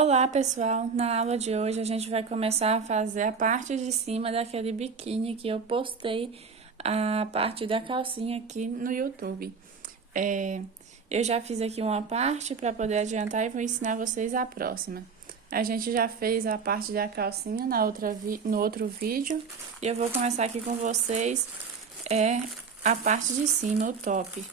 Olá pessoal, na aula de hoje a gente vai começar a fazer a parte de cima daquele biquíni que eu postei a parte da calcinha aqui no YouTube. Eu já fiz aqui uma parte para poder adiantar e vou ensinar vocês a próxima. A gente já fez a parte da calcinha no outro vídeo e eu vou começar aqui com vocês a parte de cima, o top.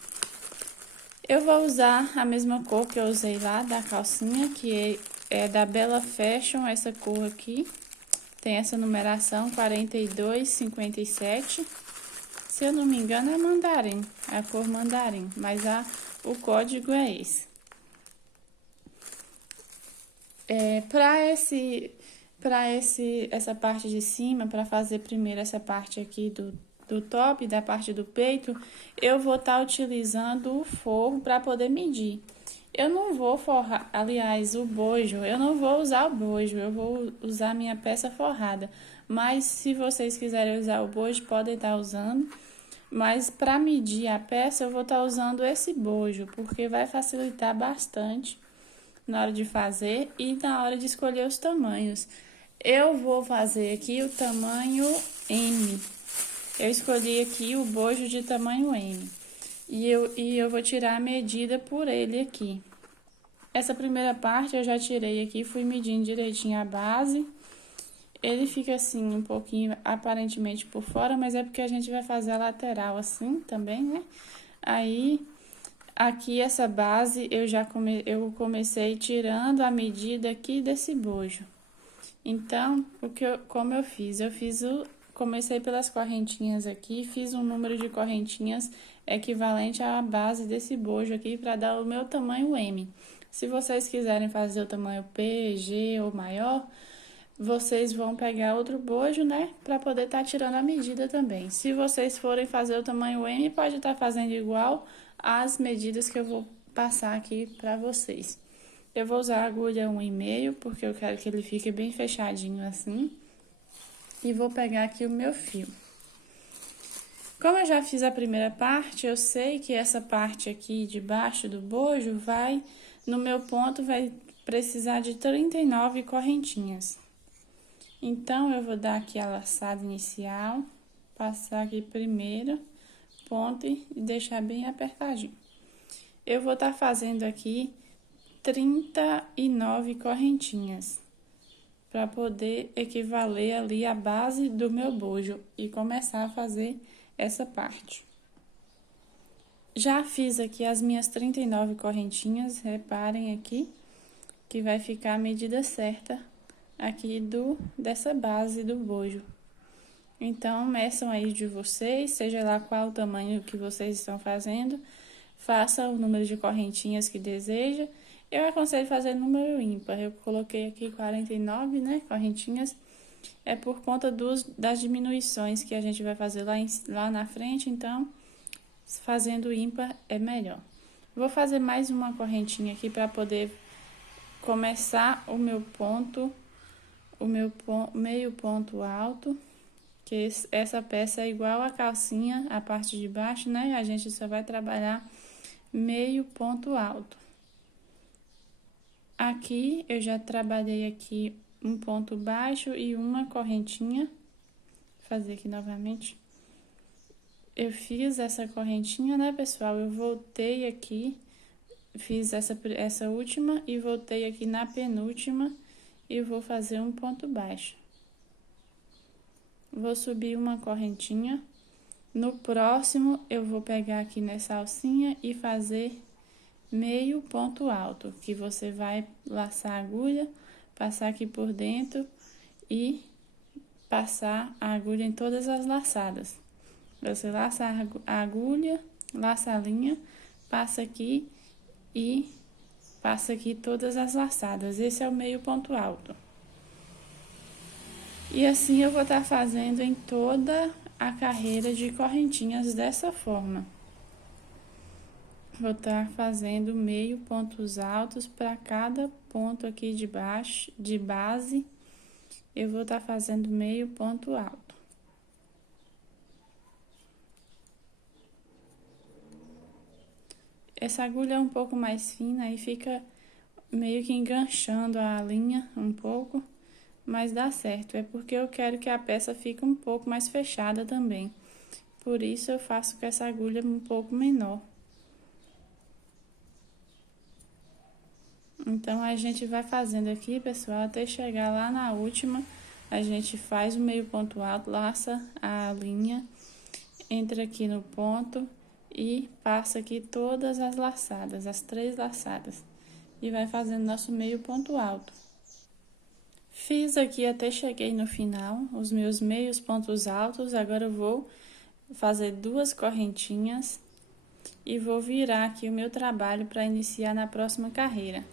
Eu vou usar a mesma cor que eu usei lá da calcinha, que é da Bella Fashion, essa cor aqui. Tem essa numeração 4257. Se eu não me engano é mandarim, é a cor mandarim, mas o código é esse. Essa parte de cima, para fazer primeiro essa parte aqui do top, da parte do peito, eu vou estar utilizando o forro para poder medir. Eu não vou forrar, aliás, o bojo, eu não vou usar o bojo, eu vou usar minha peça forrada. Mas se vocês quiserem usar o bojo, podem estar usando. Mas para medir a peça, eu vou estar usando esse bojo, porque vai facilitar bastante na hora de fazer e na hora de escolher os tamanhos. Eu vou fazer aqui o tamanho M. Eu escolhi aqui o bojo de tamanho M. E eu vou tirar a medida por ele aqui. Essa primeira parte eu já tirei aqui, fui medindo direitinho a base. Ele fica assim, um pouquinho aparentemente por fora, mas é porque a gente vai fazer a lateral assim também, né? Aí, aqui essa base eu comecei tirando a medida aqui desse bojo. Então, como eu fiz? Comecei pelas correntinhas aqui, fiz um número de correntinhas equivalente à base desse bojo aqui para dar o meu tamanho M. Se vocês quiserem fazer o tamanho P, G ou maior, vocês vão pegar outro bojo, né, para poder estar tirando a medida também. Se vocês forem fazer o tamanho M, pode estar fazendo igual às medidas que eu vou passar aqui para vocês. Eu vou usar a agulha 1,5, porque eu quero que ele fique bem fechadinho assim. E vou pegar aqui o meu fio. Como eu já fiz a primeira parte, eu sei que essa parte aqui de baixo do bojo no meu ponto, vai precisar de 39 correntinhas. Então, eu vou dar aqui a laçada inicial, passar aqui primeiro, ponto e deixar bem apertadinho. Eu vou estar fazendo aqui 39 correntinhas, para poder equivaler ali a base do meu bojo e começar a fazer essa parte. Já fiz aqui as minhas 39 correntinhas, reparem aqui que vai ficar a medida certa aqui dessa base do bojo. Então, meçam aí de vocês, seja lá qual o tamanho que vocês estão fazendo, faça o número de correntinhas que deseja. Eu aconselho fazer número ímpar, eu coloquei aqui 49, né, correntinhas, é por conta das diminuições que a gente vai fazer lá na frente, então, fazendo ímpar é melhor. Vou fazer mais uma correntinha aqui para poder começar o meu meio ponto alto, que essa peça é igual a calcinha, a parte de baixo, né, a gente só vai trabalhar meio ponto alto. Aqui, eu já trabalhei aqui um ponto baixo e uma correntinha. Vou fazer aqui novamente. Eu fiz essa correntinha, né, pessoal? Eu voltei aqui, fiz essa última e voltei aqui na penúltima e vou fazer um ponto baixo. Vou subir uma correntinha. No próximo, eu vou pegar aqui nessa alcinha e fazer meio ponto alto, que você vai laçar a agulha, passar aqui por dentro e passar a agulha em todas as laçadas. Você laça a agulha, laça a linha, passa aqui e passa aqui todas as laçadas. Esse é o meio ponto alto. E assim eu vou estar fazendo em toda a carreira de correntinhas dessa forma. Vou estar fazendo meio pontos altos para cada ponto aqui de baixo, de base, eu vou estar fazendo meio ponto alto. Essa agulha é um pouco mais fina e fica meio que enganchando a linha um pouco, mas dá certo. É porque eu quero que a peça fique um pouco mais fechada também. Por isso eu faço com essa agulha um pouco menor. Então, a gente vai fazendo aqui, pessoal, até chegar lá na última. A gente faz o meio ponto alto, laça a linha, entra aqui no ponto e passa aqui todas as laçadas, as 3 laçadas. E vai fazendo nosso meio ponto alto. Fiz aqui até cheguei no final, os meus meios pontos altos. Agora eu vou fazer 2 correntinhas e vou virar aqui o meu trabalho para iniciar na próxima carreira.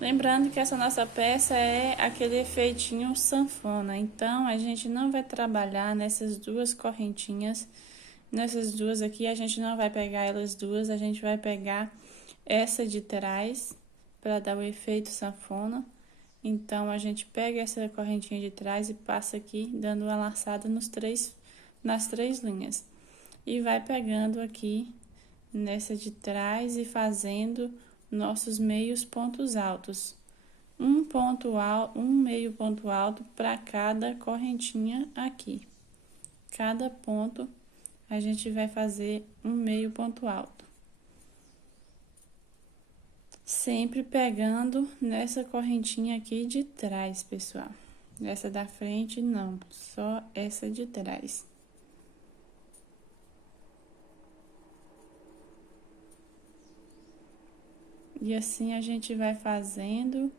Lembrando que essa nossa peça é aquele efeitinho sanfona, então a gente não vai trabalhar nessas 2 correntinhas, nessas 2 aqui a gente não vai pegar elas 2, a gente vai pegar essa de trás para dar o efeito sanfona. Então, a gente pega essa correntinha de trás e passa aqui, dando uma laçada nas 3 linhas. E vai pegando aqui nessa de trás e fazendo nossos meios pontos altos. Um meio ponto alto para cada correntinha aqui. Cada ponto a gente vai fazer um meio ponto alto. Sempre pegando nessa correntinha aqui de trás, pessoal. Essa da frente não, só essa de trás. E assim a gente vai fazendo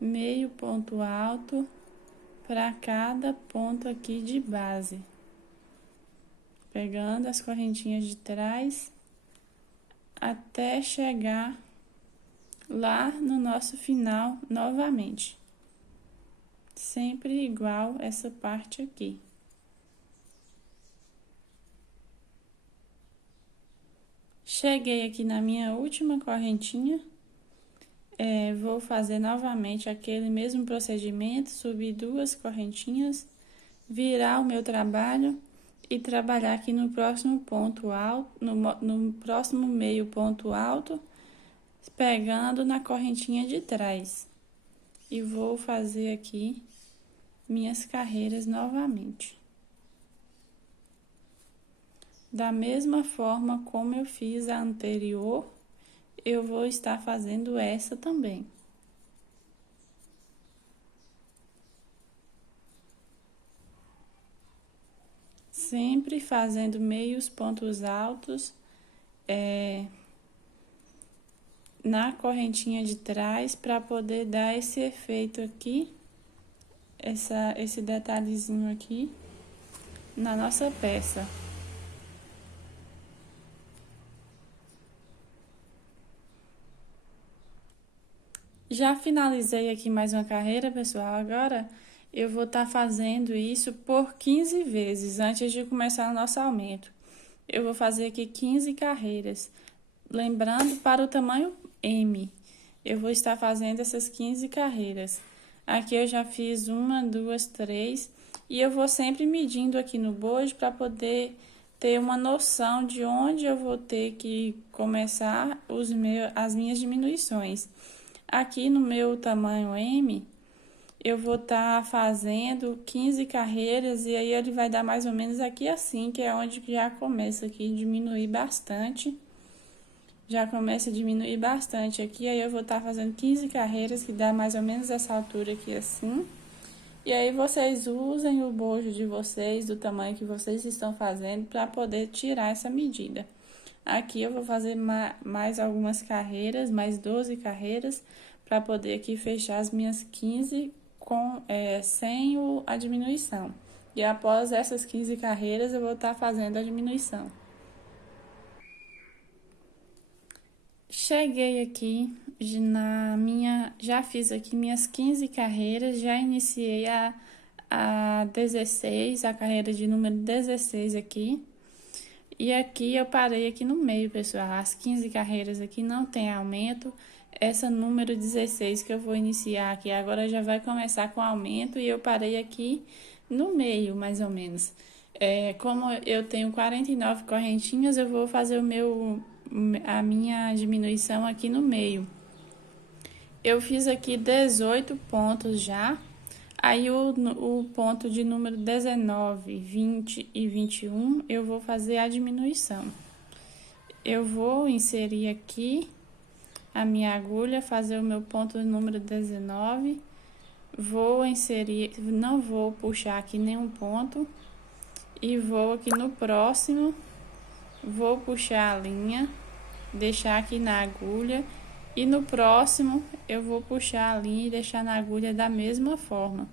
meio ponto alto para cada ponto aqui de base. Pegando as correntinhas de trás até chegar lá no nosso final novamente. Sempre igual essa parte aqui. Cheguei aqui na minha última correntinha. Vou fazer novamente aquele mesmo procedimento, subir 2 correntinhas, virar o meu trabalho e trabalhar aqui no próximo ponto alto, no próximo meio ponto alto, pegando na correntinha de trás. E vou fazer aqui minhas carreiras novamente. Da mesma forma como eu fiz a anterior, eu vou estar fazendo essa também. Sempre fazendo meios pontos altos, na correntinha de trás, para poder dar esse efeito aqui, esse detalhezinho aqui na nossa peça. Já finalizei aqui mais uma carreira, pessoal. Agora eu vou estar fazendo isso por 15 vezes antes de começar o nosso aumento. Eu vou fazer aqui 15 carreiras. Lembrando, para o tamanho M, eu vou estar fazendo essas 15 carreiras. Aqui eu já fiz 1, 2, 3 e eu vou sempre medindo aqui no bojo para poder ter uma noção de onde eu vou ter que começar as minhas diminuições. Aqui no meu tamanho M, eu vou estar fazendo 15 carreiras e aí ele vai dar mais ou menos aqui assim, que é onde já começa aqui a diminuir bastante. Já começa a diminuir bastante aqui, aí eu vou estar fazendo 15 carreiras, que dá mais ou menos essa altura aqui assim. E aí vocês usem o bojo de vocês, do tamanho que vocês estão fazendo, para poder tirar essa medida. Aqui eu vou fazer mais algumas carreiras, mais 12 carreiras, para poder aqui fechar as minhas 15 sem a diminuição. E após essas 15 carreiras, eu vou estar fazendo a diminuição. Cheguei aqui já fiz aqui minhas 15 carreiras, já iniciei a 16, a carreira de número 16 aqui. E aqui eu parei aqui no meio, pessoal. As 15 carreiras aqui não tem aumento. Essa número 16 que eu vou iniciar aqui agora já vai começar com aumento e eu parei aqui no meio, mais ou menos. Como eu tenho 49 correntinhas, eu vou fazer a minha diminuição aqui no meio. Eu fiz aqui 18 pontos já. Aí o ponto de número 19, 20 e 21, eu vou fazer a diminuição. Eu vou inserir aqui a minha agulha, fazer o meu ponto número 19. Vou inserir, não vou puxar aqui nenhum ponto. E vou aqui no próximo, vou puxar a linha, deixar aqui na agulha. E no próximo, eu vou puxar a linha e deixar na agulha da mesma forma.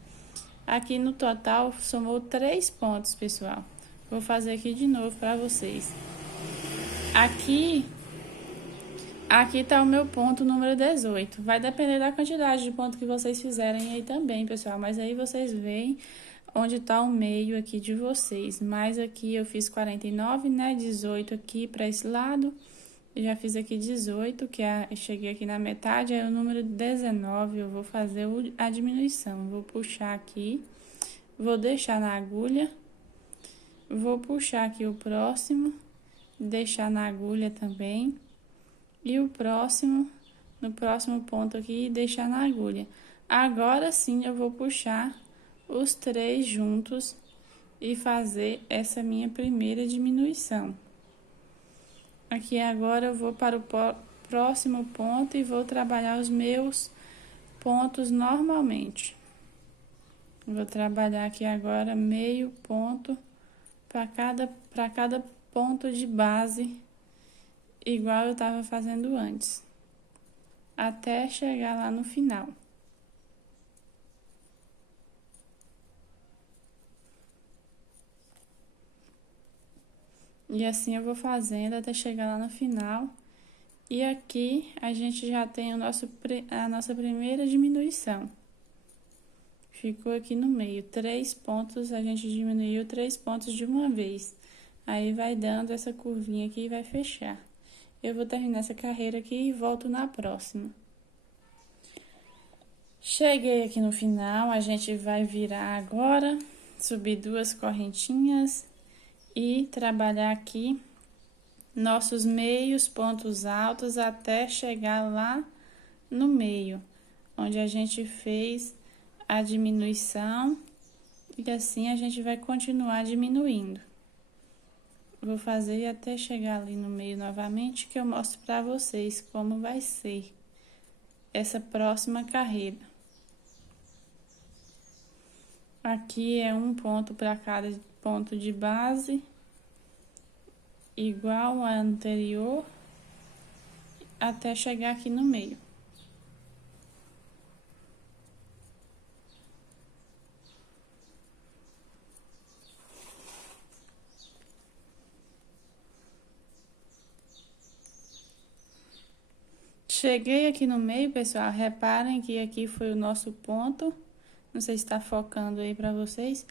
Aqui no total, somou 3 pontos, pessoal. Vou fazer aqui de novo para vocês. Aqui tá o meu ponto número 18. Vai depender da quantidade de ponto que vocês fizerem aí também, pessoal. Mas aí vocês veem onde tá o meio aqui de vocês. Mas aqui eu fiz 49, né? 18 aqui para esse lado. Já fiz aqui 18, que eu cheguei aqui na metade, aí o número 19 eu vou fazer a diminuição. Vou puxar aqui, vou deixar na agulha, vou puxar aqui o próximo, deixar na agulha também, e o próximo, no próximo ponto aqui, deixar na agulha. Agora sim eu vou puxar os 3 juntos e fazer essa minha primeira diminuição. Aqui agora eu vou para o próximo ponto e vou trabalhar os meus pontos normalmente. Vou trabalhar aqui agora meio ponto para cada ponto de base, igual eu estava fazendo antes, até chegar lá no final. E assim eu vou fazendo até chegar lá no final. E aqui a gente já tem a nossa primeira diminuição. Ficou aqui no meio, 3 pontos, a gente diminuiu 3 pontos de uma vez. Aí vai dando essa curvinha aqui e vai fechar. Eu vou terminar essa carreira aqui e volto na próxima. Cheguei aqui no final, a gente vai virar agora, subir 2 correntinhas e trabalhar aqui nossos meios pontos altos até chegar lá no meio, onde a gente fez a diminuição, e assim a gente vai continuar diminuindo. Vou fazer até chegar ali no meio novamente, que eu mostro para vocês como vai ser essa próxima carreira. Aqui é um ponto para cada ponto de base, igual ao anterior, até chegar aqui no meio. Cheguei aqui no meio, pessoal, reparem que aqui foi o nosso ponto, não sei se está focando aí para vocês,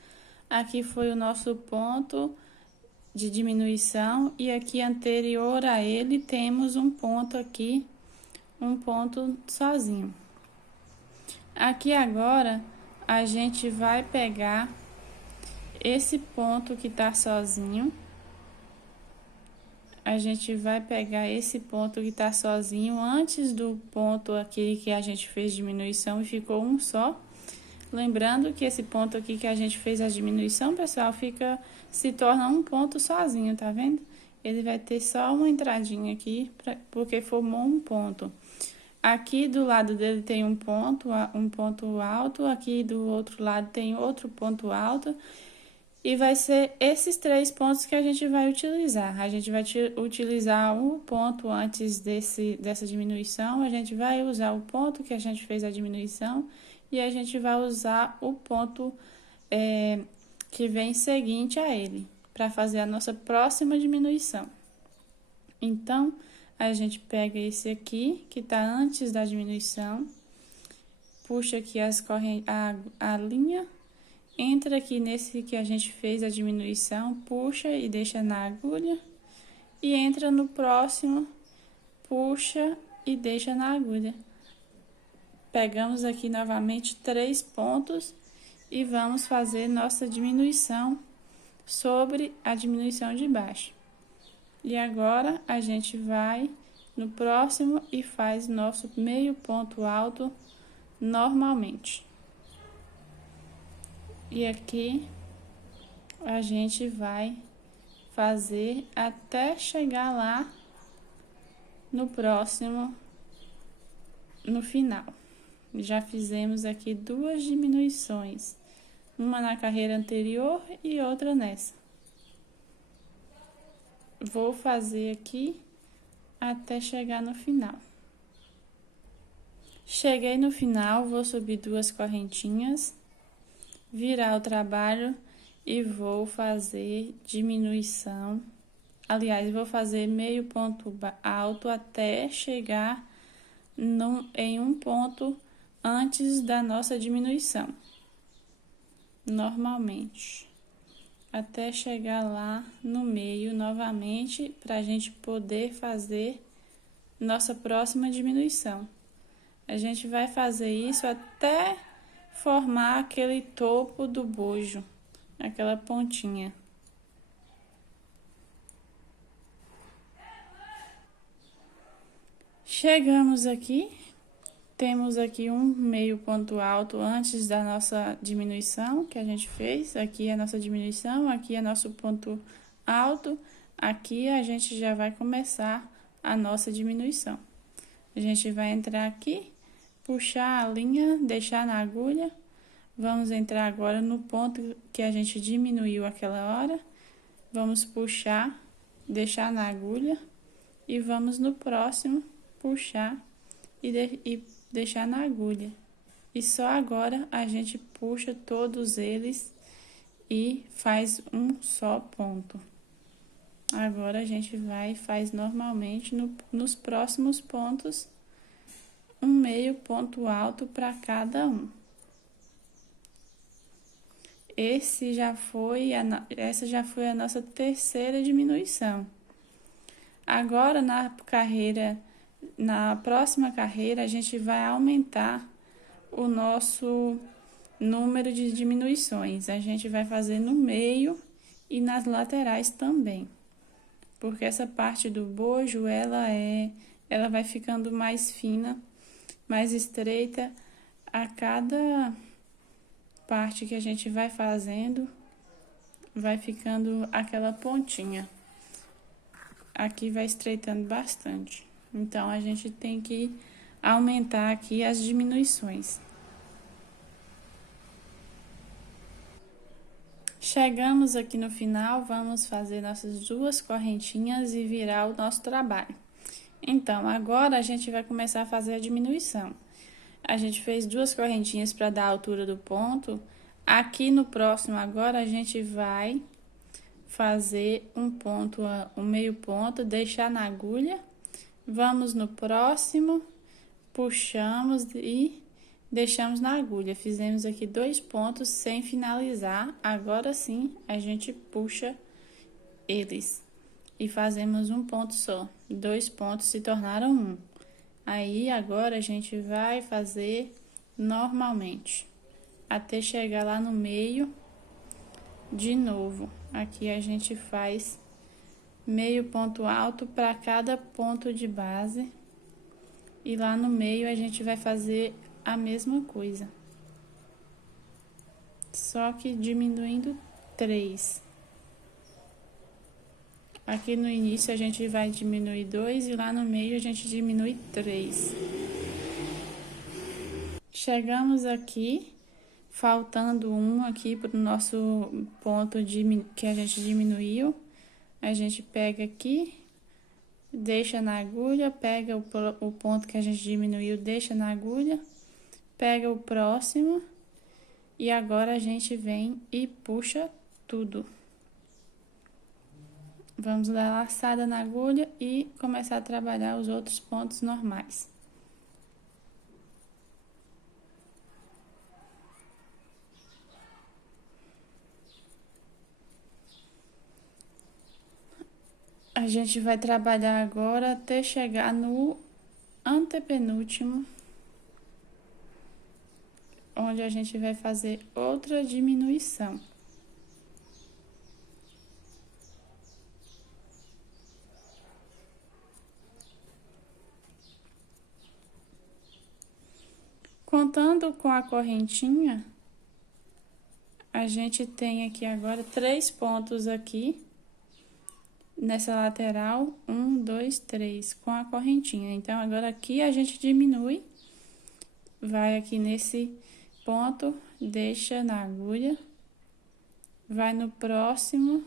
aqui foi o nosso ponto de diminuição, e aqui anterior a ele temos um ponto aqui, um ponto sozinho. Aqui agora a gente vai pegar esse ponto que tá sozinho, a gente vai pegar esse ponto que tá sozinho antes do ponto aqui que a gente fez diminuição e ficou um só. Lembrando que esse ponto aqui que a gente fez a diminuição, pessoal, se torna um ponto sozinho, tá vendo? Ele vai ter só uma entradinha aqui, porque formou um ponto. Aqui do lado dele tem um ponto alto, aqui do outro lado tem outro ponto alto. E vai ser esses 3 pontos que a gente vai utilizar. A gente vai utilizar um ponto antes dessa diminuição, a gente vai usar o ponto que a gente fez a diminuição, e a gente vai usar o ponto que vem seguinte a ele, para fazer a nossa próxima diminuição. Então, a gente pega esse aqui, que está antes da diminuição, puxa aqui a linha, entra aqui nesse que a gente fez a diminuição, puxa e deixa na agulha, e entra no próximo, puxa e deixa na agulha. Pegamos aqui novamente 3 pontos e vamos fazer nossa diminuição sobre a diminuição de baixo. E agora a gente vai no próximo e faz nosso meio ponto alto normalmente. E aqui a gente vai fazer até chegar lá no próximo, no final. Já fizemos aqui 2 diminuições, uma na carreira anterior e outra nessa. Vou fazer aqui até chegar no final. Cheguei no final, vou subir 2 correntinhas, virar o trabalho e vou fazer diminuição. Aliás, vou fazer meio ponto alto até chegar em um ponto antes da nossa diminuição. Normalmente. Até chegar lá no meio novamente, para a gente poder fazer nossa próxima diminuição. A gente vai fazer isso até formar aquele topo do bojo, aquela pontinha. Chegamos aqui, temos aqui um meio ponto alto antes da nossa diminuição que a gente fez. Aqui é a nossa diminuição, aqui é nosso ponto alto, aqui a gente já vai começar a nossa diminuição. A gente vai entrar aqui, puxar a linha, deixar na agulha. Vamos entrar agora no ponto que a gente diminuiu aquela hora. Vamos puxar, deixar na agulha e vamos no próximo puxar e deixar na agulha. E só agora a gente puxa todos eles e faz um só ponto. Agora a gente vai e faz normalmente nos próximos pontos um meio ponto alto para cada um. Essa já foi a nossa terceira diminuição. Agora na próxima carreira a gente vai aumentar o nosso número de diminuições. A gente vai fazer no meio e nas laterais também. Porque essa parte do bojo, ela vai ficando mais fina, mais estreita a cada parte que a gente vai fazendo, vai ficando aquela pontinha. Aqui vai estreitando bastante. Então, a gente tem que aumentar aqui as diminuições. Chegamos aqui no final, vamos fazer nossas 2 correntinhas e virar o nosso trabalho. Então, agora a gente vai começar a fazer a diminuição. A gente fez 2 correntinhas para dar a altura do ponto. Aqui no próximo agora a gente vai fazer um meio ponto, deixar na agulha. Vamos no próximo, puxamos e deixamos na agulha. Fizemos aqui 2 pontos sem finalizar. Agora sim, a gente puxa eles e fazemos um ponto só. 2 pontos se tornaram 1. Aí, agora a gente vai fazer normalmente, até chegar lá no meio de novo. Aqui a gente faz meio ponto alto para cada ponto de base. E lá no meio a gente vai fazer a mesma coisa. Só que diminuindo 3. Aqui no início a gente vai diminuir 2 e lá no meio a gente diminui 3. Chegamos aqui, faltando 1 aqui para o nosso ponto que a gente diminuiu. A gente pega aqui, deixa na agulha, pega o ponto que a gente diminuiu, deixa na agulha, pega o próximo e agora a gente vem e puxa tudo. Vamos dar laçada na agulha e começar a trabalhar os outros pontos normais. A gente vai trabalhar agora até chegar no antepenúltimo, onde a gente vai fazer outra diminuição. Contando com a correntinha, a gente tem aqui agora 3 pontos aqui nessa lateral, 1, 2, 3, com a correntinha. Então, agora aqui a gente diminui, vai aqui nesse ponto, deixa na agulha, vai no próximo,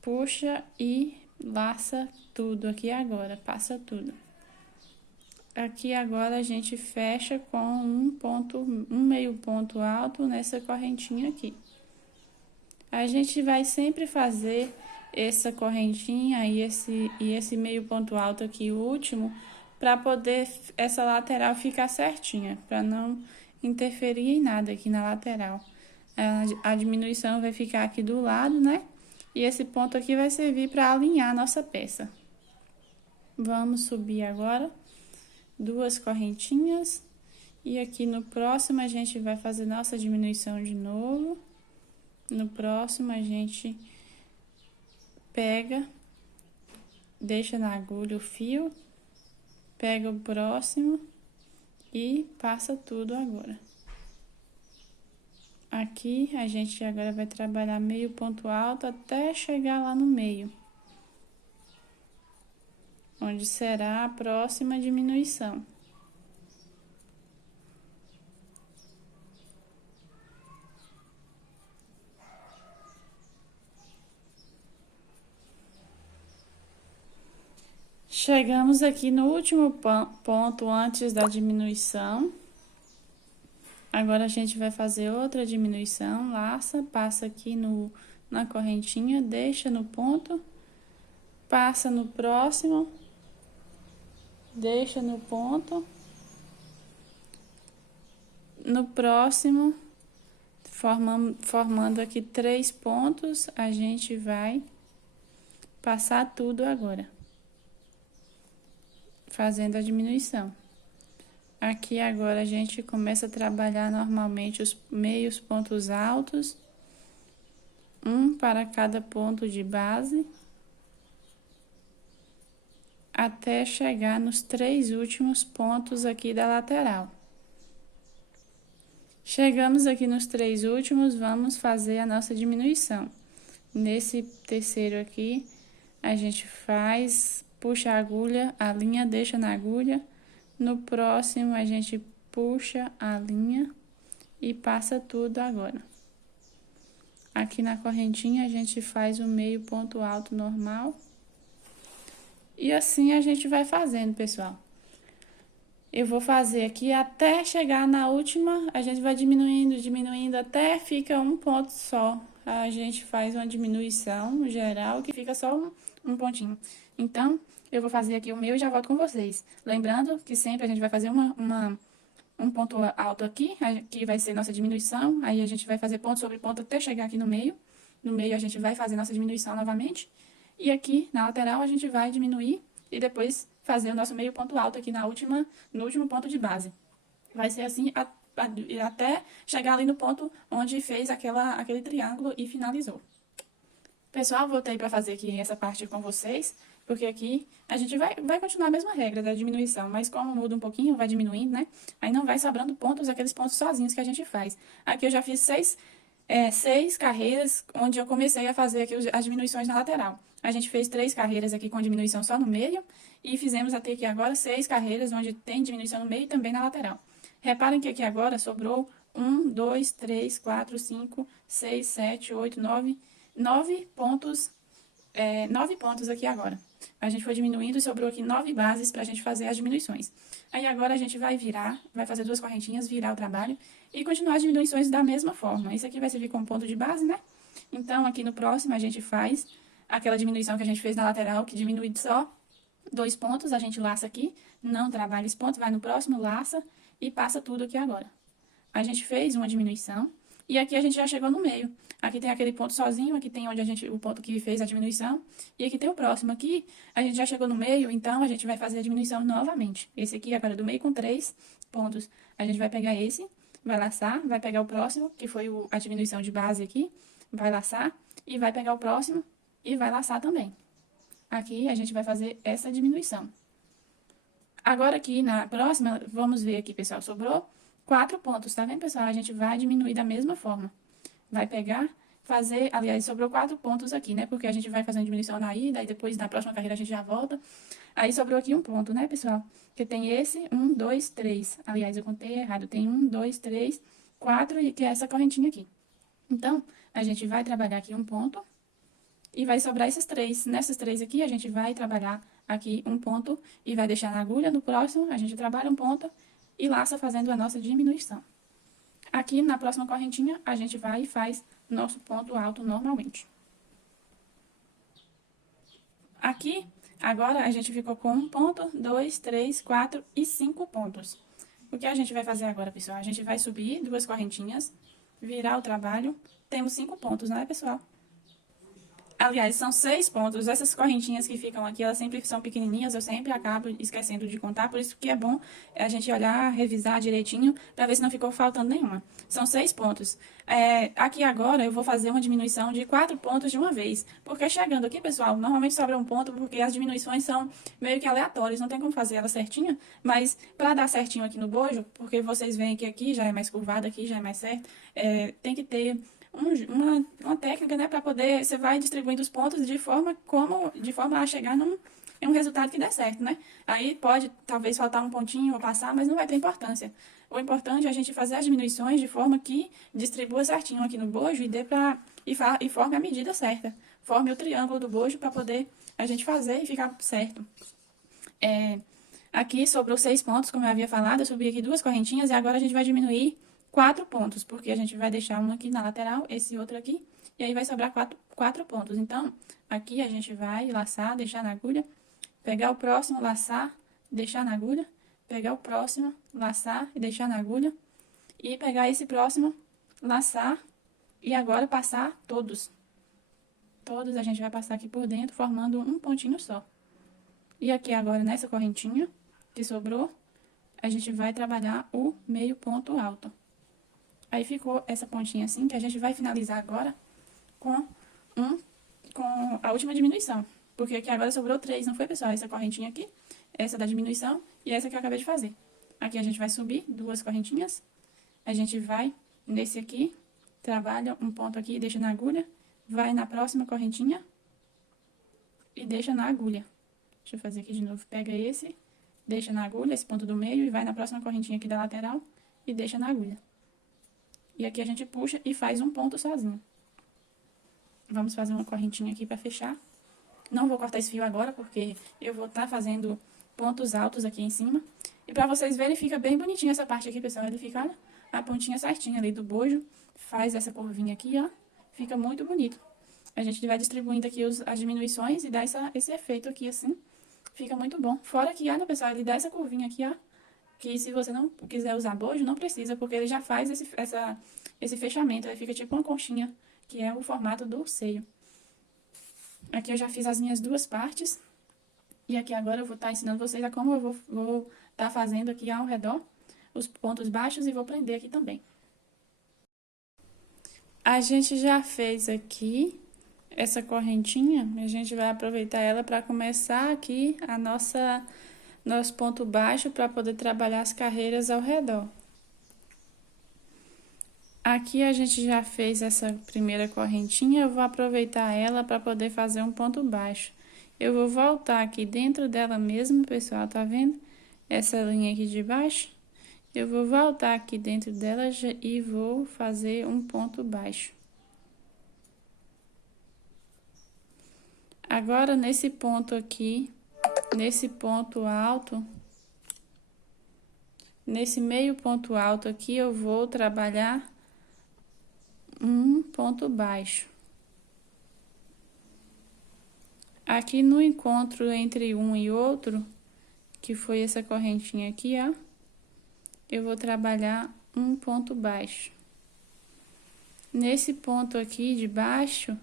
puxa e laça tudo aqui agora, passa tudo. Aqui agora a gente fecha com um meio ponto alto nessa correntinha aqui. A gente vai sempre fazer essa correntinha e esse meio ponto alto aqui, o último, para poder essa lateral ficar certinha, para não interferir em nada aqui na lateral. A diminuição vai ficar aqui do lado, né? E esse ponto aqui vai servir para alinhar a nossa peça. Vamos subir agora 2 correntinhas. E aqui no próximo a gente vai fazer nossa diminuição de novo. No próximo a gente pega, deixa na agulha o fio, pega o próximo e passa tudo agora. Aqui a gente agora vai trabalhar meio ponto alto até chegar lá no meio, onde será a próxima diminuição. Chegamos aqui no último ponto antes da diminuição. Agora a gente vai fazer outra diminuição, laça, passa aqui na correntinha, deixa no ponto, passa no próximo, deixa no ponto, no próximo, formando aqui 3 pontos, a gente vai passar tudo agora, fazendo a diminuição. Aqui agora a gente começa a trabalhar normalmente os meios pontos altos, um para cada ponto de base, até chegar nos 3 últimos pontos aqui da lateral. Chegamos aqui nos 3 últimos, vamos fazer a nossa diminuição. Nesse terceiro aqui, a gente puxa a agulha, a linha deixa na agulha. No próximo, a gente puxa a linha e passa tudo agora. Aqui na correntinha, a gente faz o meio ponto alto normal. E assim a gente vai fazendo, pessoal. Eu vou fazer aqui até chegar na última, a gente vai diminuindo, diminuindo, até fica um ponto só. A gente faz uma diminuição geral, que fica só um pontinho. Então, eu vou fazer aqui o meu e já volto com vocês. Lembrando que sempre a gente vai fazer um ponto alto aqui, que vai ser nossa diminuição. Aí a gente vai fazer ponto sobre ponto até chegar aqui no meio. No meio a gente vai fazer nossa diminuição novamente. E aqui na lateral a gente vai diminuir e depois fazer o nosso meio ponto alto aqui no último ponto de base. Vai ser assim até chegar ali no ponto onde fez aquele triângulo e finalizou. Pessoal, voltei para fazer aqui essa parte com vocês, porque aqui a gente vai continuar a mesma regra da diminuição, mas como muda um pouquinho, vai diminuindo, né? Aí não vai sobrando pontos, aqueles pontos sozinhos que a gente faz. Aqui eu já fiz 6 carreiras, onde eu comecei a fazer aqui as diminuições na lateral. A gente fez 3 carreiras aqui com diminuição só no meio, e fizemos até aqui agora 6 carreiras, onde tem diminuição no meio e também na lateral. Reparem que aqui agora sobrou 1, 2, 3, 4, 5, 6, 7, 8, 9 pontos, 9 pontos aqui agora. A gente foi diminuindo e sobrou aqui 9 bases pra gente fazer as diminuições. Aí agora a gente vai virar, vai fazer 2 correntinhas, virar o trabalho e continuar as diminuições da mesma forma. Isso aqui vai servir como ponto de base, né? Então, aqui no próximo a gente faz aquela diminuição que a gente fez na lateral, que diminui só 2 pontos, a gente laça aqui, não trabalha esse ponto, vai no próximo, laça e passa tudo aqui agora. A gente fez uma diminuição e aqui a gente já chegou no meio. Aqui tem aquele ponto sozinho, aqui tem o ponto que fez a diminuição, e aqui tem o próximo. Aqui a gente já chegou no meio, então a gente vai fazer a diminuição novamente. Esse aqui agora do meio com 3 pontos. A gente vai pegar esse, vai laçar, vai pegar o próximo, que foi a diminuição de base aqui, vai laçar, e vai pegar o próximo e vai laçar também. Aqui a gente vai fazer essa diminuição. Agora aqui na próxima, vamos ver aqui, pessoal, sobrou 4 pontos, tá vendo, pessoal? A gente vai diminuir da mesma forma. Vai pegar, fazer, aliás, sobrou 4 pontos aqui, né? Porque a gente vai fazendo diminuição na ida e depois na próxima carreira a gente já volta. Aí sobrou aqui um ponto, né, pessoal? Que tem esse, 1, 2, 3. Aliás, eu contei errado. Tem 1, 2, 3, 4 e que é essa correntinha aqui. Então, a gente vai trabalhar aqui um ponto e vai sobrar esses 3. Nessas 3 aqui, a gente vai trabalhar aqui um ponto e vai deixar na agulha. No próximo, a gente trabalha um ponto e laça fazendo a nossa diminuição. Aqui, na próxima correntinha, a gente vai e faz nosso ponto alto normalmente. Aqui, agora, a gente ficou com 1 ponto, 2, 3, 4 e 5 pontos. O que a gente vai fazer agora, pessoal? A gente vai subir 2 correntinhas, virar o trabalho. Temos 5 pontos, não é, pessoal? Aliás, são 6 pontos. Essas correntinhas que ficam aqui, elas sempre são pequenininhas, eu sempre acabo esquecendo de contar, por isso que é bom a gente olhar, revisar direitinho, para ver se não ficou faltando nenhuma. São 6 pontos. Aqui agora eu vou fazer uma diminuição de 4 pontos de uma vez, porque chegando aqui, pessoal, normalmente sobra um ponto, porque as diminuições são meio que aleatórias, não tem como fazer ela certinha, mas para dar certinho aqui no bojo, porque vocês veem que aqui já é mais curvado, aqui já é mais certo, tem que ter uma técnica, né, para poder, você vai distribuindo os pontos de forma a chegar em um resultado que dê certo, né? Aí pode, talvez, faltar um pontinho ou passar, mas não vai ter importância. O importante é a gente fazer as diminuições de forma que distribua certinho aqui no bojo e dê e forme a medida certa. Forme o triângulo do bojo para poder a gente fazer e ficar certo. Aqui sobrou 6 pontos, como eu havia falado, eu subi aqui 2 correntinhas e agora a gente vai diminuir 4 pontos, porque a gente vai deixar um aqui na lateral, esse outro aqui, e aí vai sobrar 4 pontos. Então, aqui a gente vai laçar, deixar na agulha, pegar o próximo, laçar, deixar na agulha, pegar o próximo, laçar e deixar na agulha, e pegar esse próximo, laçar, e agora passar todos. Todos a gente vai passar aqui por dentro, formando um pontinho só. E aqui agora, nessa correntinha que sobrou, a gente vai trabalhar o meio ponto alto. Aí ficou essa pontinha assim, que a gente vai finalizar agora com a última diminuição. Porque aqui agora sobrou 3, não foi, pessoal? Essa correntinha aqui, essa da diminuição e essa que eu acabei de fazer. Aqui a gente vai subir 2 correntinhas, a gente vai nesse aqui, trabalha um ponto aqui, deixa na agulha, vai na próxima correntinha e deixa na agulha. Deixa eu fazer aqui de novo, pega esse, deixa na agulha, esse ponto do meio, e vai na próxima correntinha aqui da lateral e deixa na agulha. E aqui a gente puxa e faz um ponto sozinho. Vamos fazer uma correntinha aqui para fechar. Não vou cortar esse fio agora, porque eu vou estar fazendo pontos altos aqui em cima. E para vocês verem, fica bem bonitinho essa parte aqui, pessoal. Ele fica, olha, a pontinha certinha ali do bojo. Faz essa curvinha aqui, ó. Fica muito bonito. A gente vai distribuindo aqui as diminuições e dá esse efeito aqui, assim. Fica muito bom. Fora que, olha, pessoal, ele dá essa curvinha aqui, ó. Que se você não quiser usar bojo, não precisa, porque ele já faz esse fechamento. Ele fica tipo uma conchinha, que é o formato do seio. Aqui eu já fiz as minhas 2 partes. E aqui agora eu vou estar ensinando vocês a como eu vou estar fazendo aqui ao redor os pontos baixos e vou prender aqui também. A gente já fez aqui essa correntinha, a gente vai aproveitar ela para começar aqui nosso ponto baixo para poder trabalhar as carreiras ao redor. Aqui a gente já fez essa primeira correntinha, eu vou aproveitar ela para poder fazer um ponto baixo. Eu vou voltar aqui dentro dela mesmo, pessoal, tá vendo? Essa linha aqui de baixo. Eu vou voltar aqui dentro dela e vou fazer um ponto baixo. Agora, nesse ponto aqui, nesse ponto alto, nesse meio ponto alto aqui, eu vou trabalhar um ponto baixo. Aqui no encontro entre um e outro, que foi essa correntinha aqui, ó, eu vou trabalhar um ponto baixo. Nesse ponto aqui de baixo,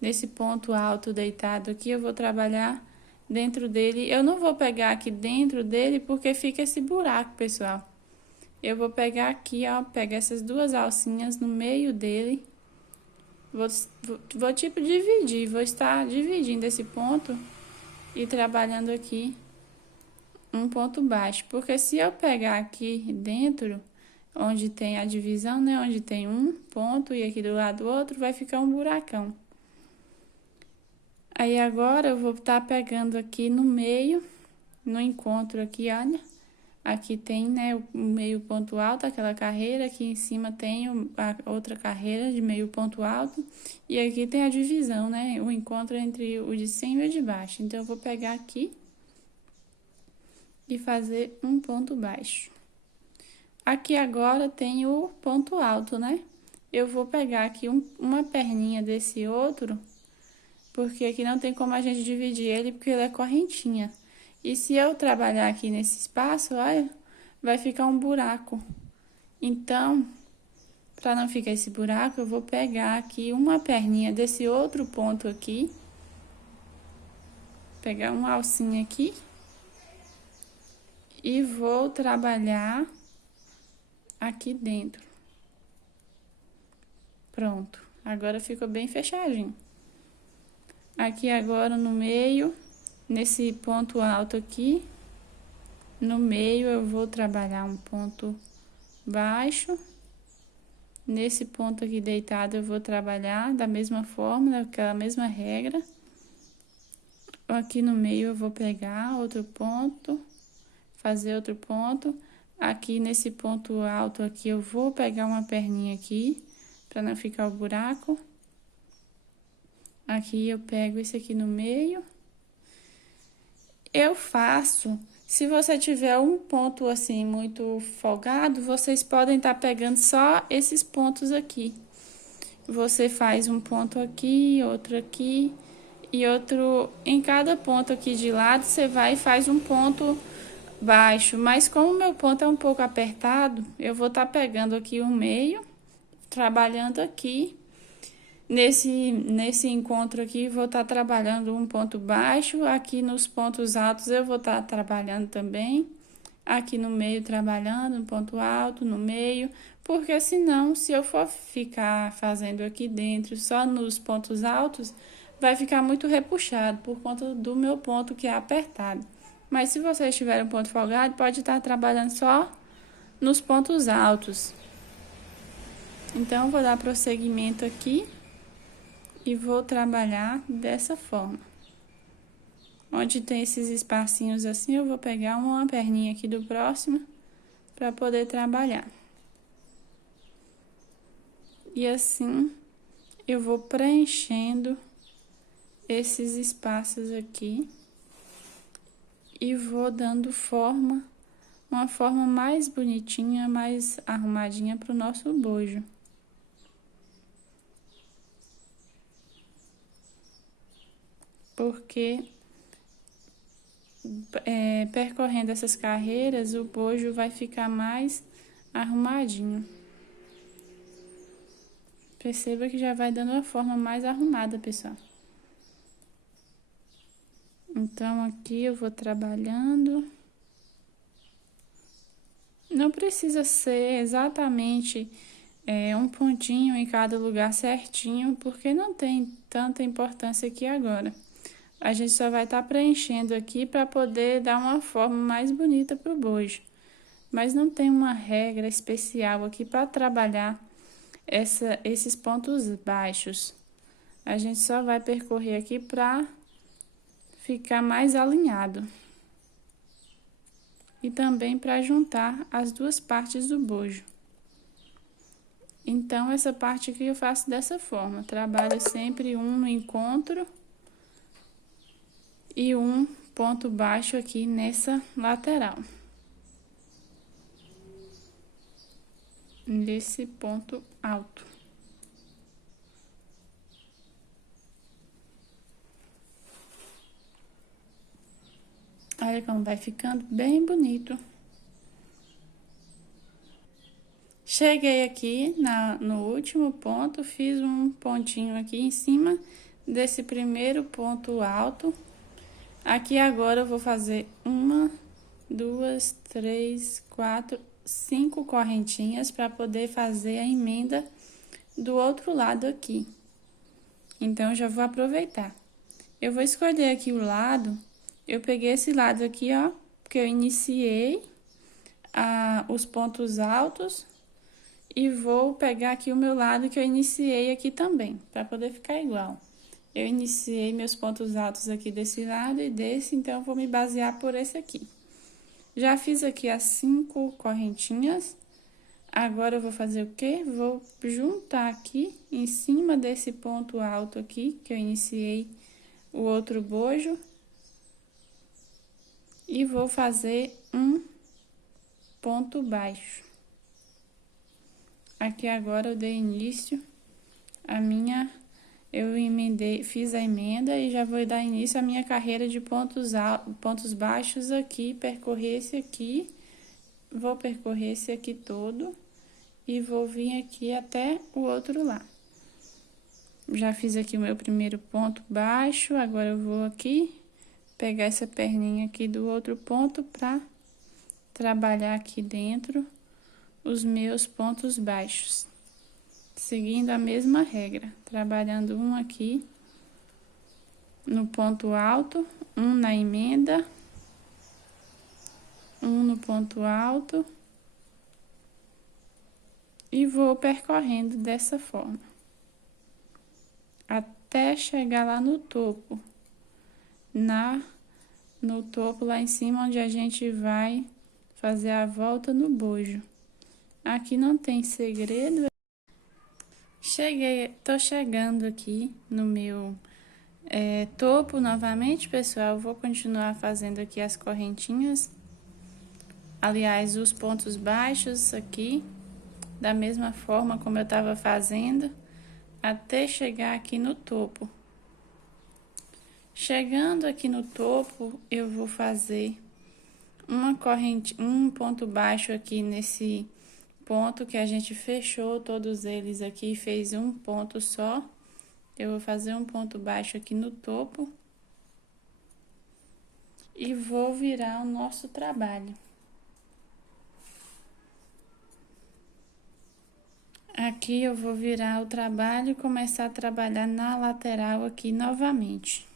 nesse ponto alto deitado aqui, eu vou trabalhar dentro dele. Eu não vou pegar aqui dentro dele porque fica esse buraco, pessoal. Eu vou pegar aqui, ó, pegar essas 2 alcinhas no meio dele. Vou tipo dividir, vou estar dividindo esse ponto e trabalhando aqui um ponto baixo, porque se eu pegar aqui dentro, onde tem a divisão, né, onde tem um ponto e aqui do lado outro, vai ficar um buracão. Aí agora eu vou estar pegando aqui no meio, no encontro aqui, olha. Aqui tem, né, o meio ponto alto, aquela carreira, aqui em cima tem a outra carreira de meio ponto alto, e aqui tem a divisão, né, o encontro entre o de cima e o de baixo. Então, eu vou pegar aqui e fazer um ponto baixo. Aqui agora tem o ponto alto, né? Eu vou pegar aqui uma perninha desse outro, porque aqui não tem como a gente dividir ele, porque ele é correntinha. E se eu trabalhar aqui nesse espaço, olha, vai ficar um buraco. Então, para não ficar esse buraco, eu vou pegar aqui uma perninha desse outro ponto aqui. Pegar uma alcinha aqui. E vou trabalhar aqui dentro. Pronto. Agora ficou bem fechadinho. Aqui agora no meio, nesse ponto alto aqui, no meio eu vou trabalhar um ponto baixo. Nesse ponto aqui deitado eu vou trabalhar da mesma forma, daquela mesma regra. Aqui no meio eu vou pegar outro ponto, fazer outro ponto. Aqui nesse ponto alto aqui eu vou pegar uma perninha aqui, para não ficar o buraco. Aqui eu pego esse aqui no meio. Eu faço, se você tiver um ponto assim muito folgado, vocês podem estar pegando só esses pontos aqui. Você faz um ponto aqui, outro aqui e outro em cada ponto aqui de lado, você vai e faz um ponto baixo. Mas como o meu ponto é um pouco apertado, eu vou estar pegando aqui o meio, trabalhando aqui. Nesse encontro aqui, vou estar trabalhando um ponto baixo. Aqui nos pontos altos eu vou estar trabalhando também. Aqui no meio trabalhando um ponto alto, no meio. Porque senão, se eu for ficar fazendo aqui dentro só nos pontos altos, vai ficar muito repuxado por conta do meu ponto que é apertado. Mas se vocês tiverem um ponto folgado, pode estar trabalhando só nos pontos altos. Então, vou dar prosseguimento aqui. E vou trabalhar dessa forma. Onde tem esses espacinhos assim, eu vou pegar uma perninha aqui do próximo para poder trabalhar. E assim, eu vou preenchendo esses espaços aqui. E vou dando forma, uma forma mais bonitinha, mais arrumadinha para o nosso bojo. Porque percorrendo essas carreiras, o bojo vai ficar mais arrumadinho. Perceba que já vai dando uma forma mais arrumada, pessoal. Então, aqui eu vou trabalhando. Não precisa ser exatamente um pontinho em cada lugar certinho, porque não tem tanta importância aqui agora. A gente só vai estar preenchendo aqui para poder dar uma forma mais bonita para o bojo. Mas não tem uma regra especial aqui para trabalhar esses pontos baixos. A gente só vai percorrer aqui para ficar mais alinhado. E também para juntar as duas partes do bojo. Então, essa parte aqui eu faço dessa forma. Trabalho sempre um no encontro e um ponto baixo aqui nessa lateral. Nesse ponto alto. Olha como vai ficando bem bonito. Cheguei aqui no último ponto, fiz um pontinho aqui em cima desse primeiro ponto alto. Aqui agora eu vou fazer 1, 2, 3, 4, 5 correntinhas para poder fazer a emenda do outro lado aqui. Então, eu já vou aproveitar. Eu vou escolher aqui o lado, eu peguei esse lado aqui, ó, porque eu iniciei os pontos altos e vou pegar aqui o meu lado que eu iniciei aqui também, para poder ficar igual. Eu iniciei meus pontos altos aqui desse lado e desse, então eu vou me basear por esse aqui. Já fiz aqui as 5 correntinhas. Agora eu vou fazer o quê? Vou juntar aqui em cima desse ponto alto aqui, que eu iniciei o outro bojo. E vou fazer um ponto baixo. Aqui agora eu dei início a minha... Eu emendei, fiz a emenda e já vou dar início à minha carreira de pontos baixos aqui, percorrer esse aqui. Vou percorrer esse aqui todo e vou vir aqui até o outro lado. Já fiz aqui o meu primeiro ponto baixo, agora eu vou aqui pegar essa perninha aqui do outro ponto para trabalhar aqui dentro os meus pontos baixos. Seguindo a mesma regra, trabalhando um aqui no ponto alto, um na emenda, um no ponto alto e vou percorrendo dessa forma, até chegar lá no topo, no topo lá em cima, onde a gente vai fazer a volta no bojo. Aqui não tem segredo. Tô chegando aqui no meu topo novamente, pessoal. Vou continuar fazendo aqui as correntinhas. Aliás, os pontos baixos aqui, da mesma forma como eu tava fazendo, até chegar aqui no topo. Chegando aqui no topo, eu vou fazer um ponto baixo aqui nesse ponto que a gente fechou todos eles aqui, fez um ponto só. Eu vou fazer um ponto baixo aqui no topo e vou virar o nosso trabalho. Aqui eu vou virar o trabalho e começar a trabalhar na lateral aqui novamente.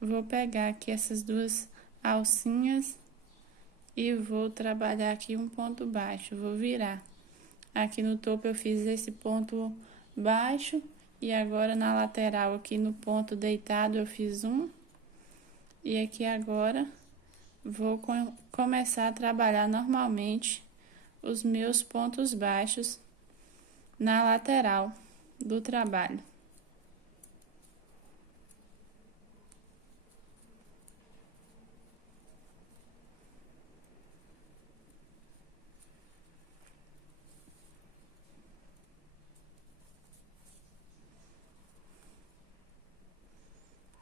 Vou pegar aqui essas duas alcinhas e vou trabalhar aqui um ponto baixo, vou virar. Aqui no topo eu fiz esse ponto baixo e agora na lateral aqui no ponto deitado eu fiz um. E aqui agora vou começar a trabalhar normalmente os meus pontos baixos na lateral do trabalho.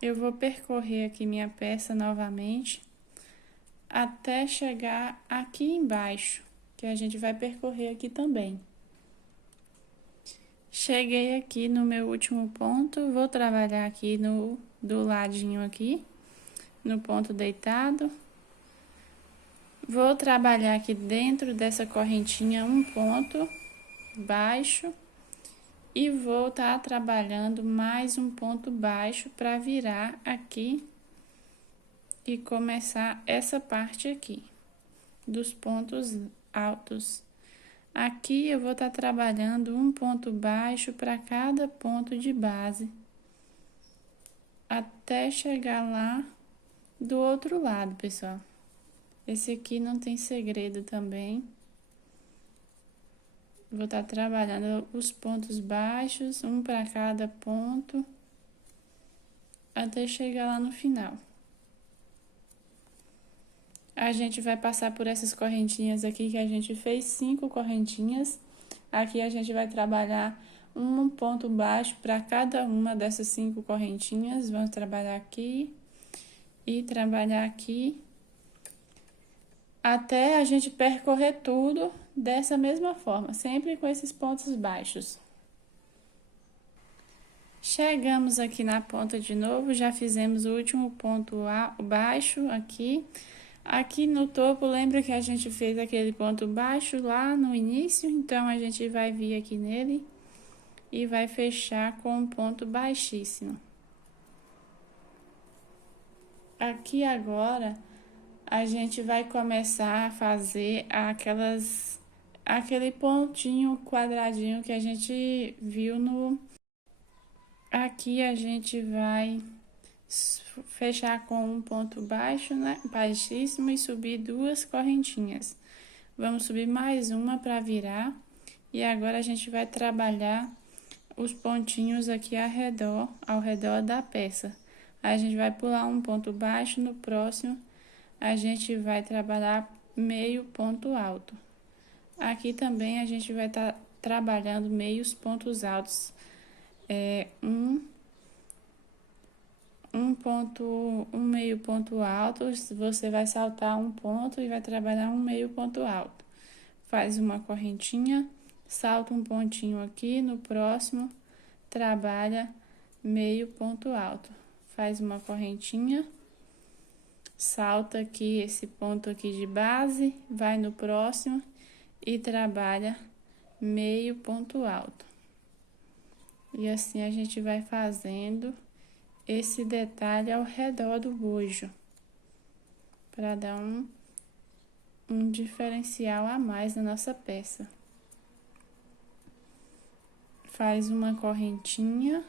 Eu vou percorrer aqui minha peça novamente, até chegar aqui embaixo, que a gente vai percorrer aqui também. Cheguei aqui no meu último ponto, vou trabalhar aqui do ladinho aqui, no ponto deitado. Vou trabalhar aqui dentro dessa correntinha um ponto baixo. E vou estar trabalhando mais um ponto baixo para virar aqui e começar essa parte aqui dos pontos altos. Aqui eu vou estar trabalhando um ponto baixo para cada ponto de base, até chegar lá do outro lado, pessoal. Esse aqui não tem segredo também. Vou estar trabalhando os pontos baixos, um para cada ponto, até chegar lá no final. A gente vai passar por essas correntinhas aqui, que a gente fez 5 correntinhas. Aqui a gente vai trabalhar um ponto baixo para cada uma dessas 5 correntinhas. Vamos trabalhar aqui e trabalhar aqui, até a gente percorrer tudo dessa mesma forma, sempre com esses pontos baixos. Chegamos aqui na ponta de novo, já fizemos o último ponto baixo aqui. Aqui no topo, lembra que a gente fez aquele ponto baixo lá no início? Então, a gente vai vir aqui nele e vai fechar com um ponto baixíssimo. Aqui agora a gente vai começar a fazer aquele pontinho quadradinho que a gente viu no... Aqui a gente vai fechar com um ponto baixo, né? Baixíssimo, e subir 2 correntinhas. Vamos subir mais uma para virar. E agora a gente vai trabalhar os pontinhos aqui ao redor da peça. A gente vai pular um ponto baixo, no próximo a gente vai trabalhar meio ponto alto. Aqui também a gente vai estar trabalhando meios pontos altos. Um meio ponto alto, você vai saltar um ponto e vai trabalhar um meio ponto alto. Faz uma correntinha, salta um pontinho aqui, no próximo trabalha meio ponto alto. Faz uma correntinha, salta aqui esse ponto aqui de base, vai no próximo e trabalha meio ponto alto. E assim a gente vai fazendo esse detalhe ao redor do bojo, para dar um diferencial a mais na nossa peça. Faz uma correntinha,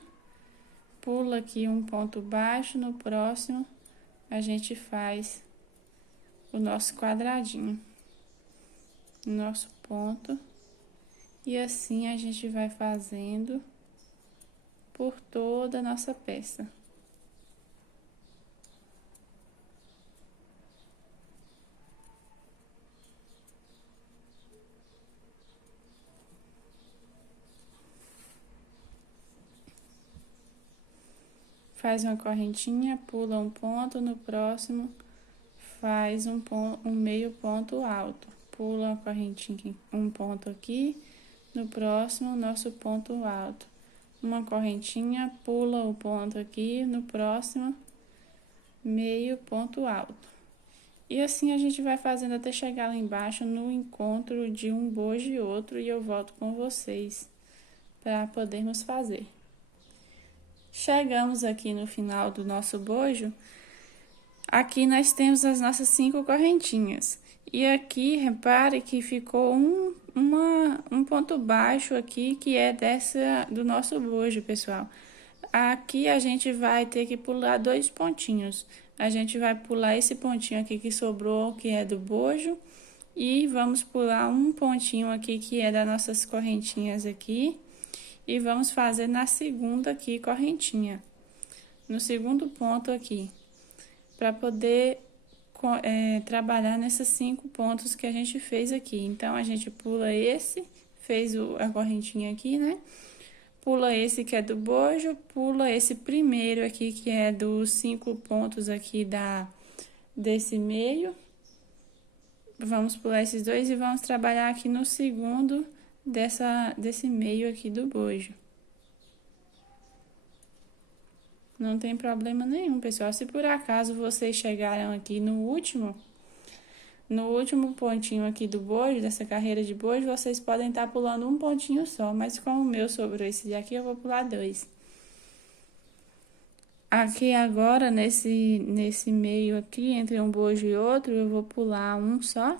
pula aqui um ponto baixo, no próximo a gente faz o nosso quadradinho, nosso ponto, e assim a gente vai fazendo por toda a nossa peça. Faz uma correntinha, pula um ponto, no próximo faz um meio ponto alto. Pula uma correntinha, um ponto aqui, no próximo nosso ponto alto. Uma correntinha, pula o ponto aqui, no próximo meio ponto alto. E assim a gente vai fazendo até chegar lá embaixo no encontro de um bojo e outro, e eu volto com vocês para podermos fazer. Chegamos aqui no final do nosso bojo. Aqui nós temos as nossas 5 correntinhas. E aqui, repare que ficou um ponto baixo aqui, que é do nosso bojo, pessoal. Aqui a gente vai ter que pular 2 pontinhos. A gente vai pular esse pontinho aqui que sobrou, que é do bojo. E vamos pular um pontinho aqui, que é das nossas correntinhas aqui. E vamos fazer na segunda aqui, correntinha. No segundo ponto aqui. Para poder trabalhar nesses 5 pontos que a gente fez aqui. Então, a gente pula esse, fez a correntinha aqui, né? Pula esse que é do bojo, pula esse primeiro aqui, que é dos 5 pontos aqui desse meio. Vamos pular esses 2 e vamos trabalhar aqui no segundo desse meio aqui do bojo. Não tem problema nenhum, pessoal. Se por acaso vocês chegaram aqui no último pontinho aqui do bojo, dessa carreira de bojo, vocês podem estar pulando um pontinho só, mas como o meu sobrou esse daqui, eu vou pular 2. Aqui agora, nesse meio aqui, entre um bojo e outro, eu vou pular um só.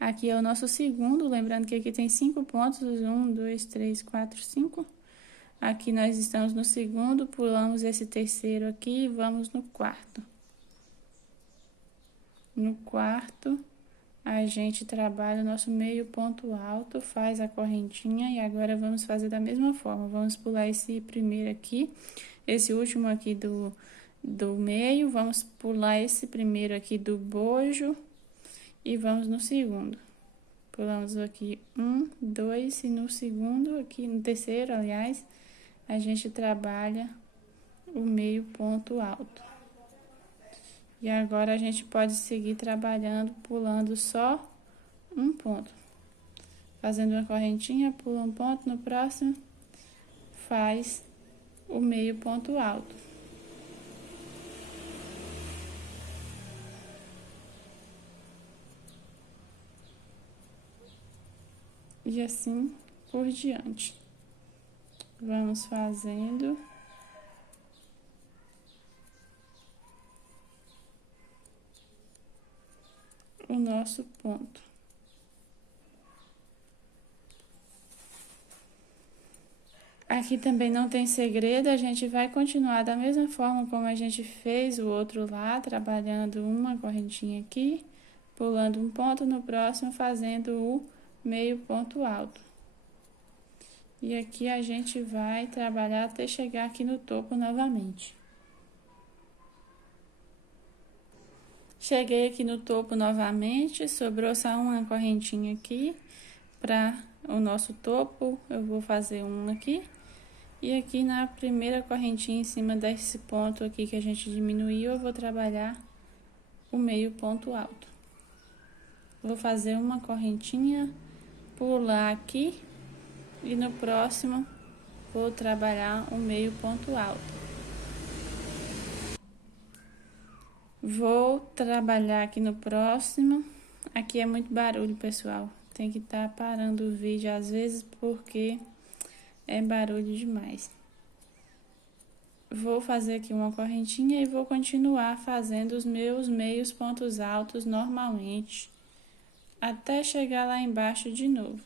Aqui é o nosso segundo, lembrando que aqui tem 5 pontos, 1, 2, 3, 4, 5. Aqui nós estamos no segundo, pulamos esse terceiro aqui e vamos no quarto. No quarto, a gente trabalha o nosso meio ponto alto, faz a correntinha e agora vamos fazer da mesma forma. Vamos pular esse primeiro aqui, esse último aqui do meio, vamos pular esse primeiro aqui do bojo e vamos no segundo. Pulamos aqui 1, 2 e no segundo, aqui no terceiro, aliás, a gente trabalha o meio ponto alto. E agora a gente pode seguir trabalhando, pulando só um ponto. Fazendo uma correntinha, pula um ponto, no próximo faz o meio ponto alto. E assim por diante. Vamos fazendo. nosso ponto. Aqui também não tem segredo, a gente vai continuar da mesma forma como a gente fez o outro lá, trabalhando uma correntinha aqui, pulando um ponto no próximo, fazendo o meio ponto alto. E aqui a gente vai trabalhar até chegar aqui no topo novamente. Cheguei aqui no topo novamente, sobrou só uma correntinha aqui para o nosso topo, eu vou fazer uma aqui. E aqui na primeira correntinha em cima desse ponto aqui que a gente diminuiu, eu vou trabalhar o meio ponto alto. Vou fazer uma correntinha, pular aqui e no próximo vou trabalhar o meio ponto alto. Vou trabalhar aqui no próximo. Aqui é muito barulho, pessoal. Tem que estar parando o vídeo às vezes porque é barulho demais. Vou fazer aqui uma correntinha e vou continuar fazendo os meus meios pontos altos normalmente, até chegar lá embaixo de novo.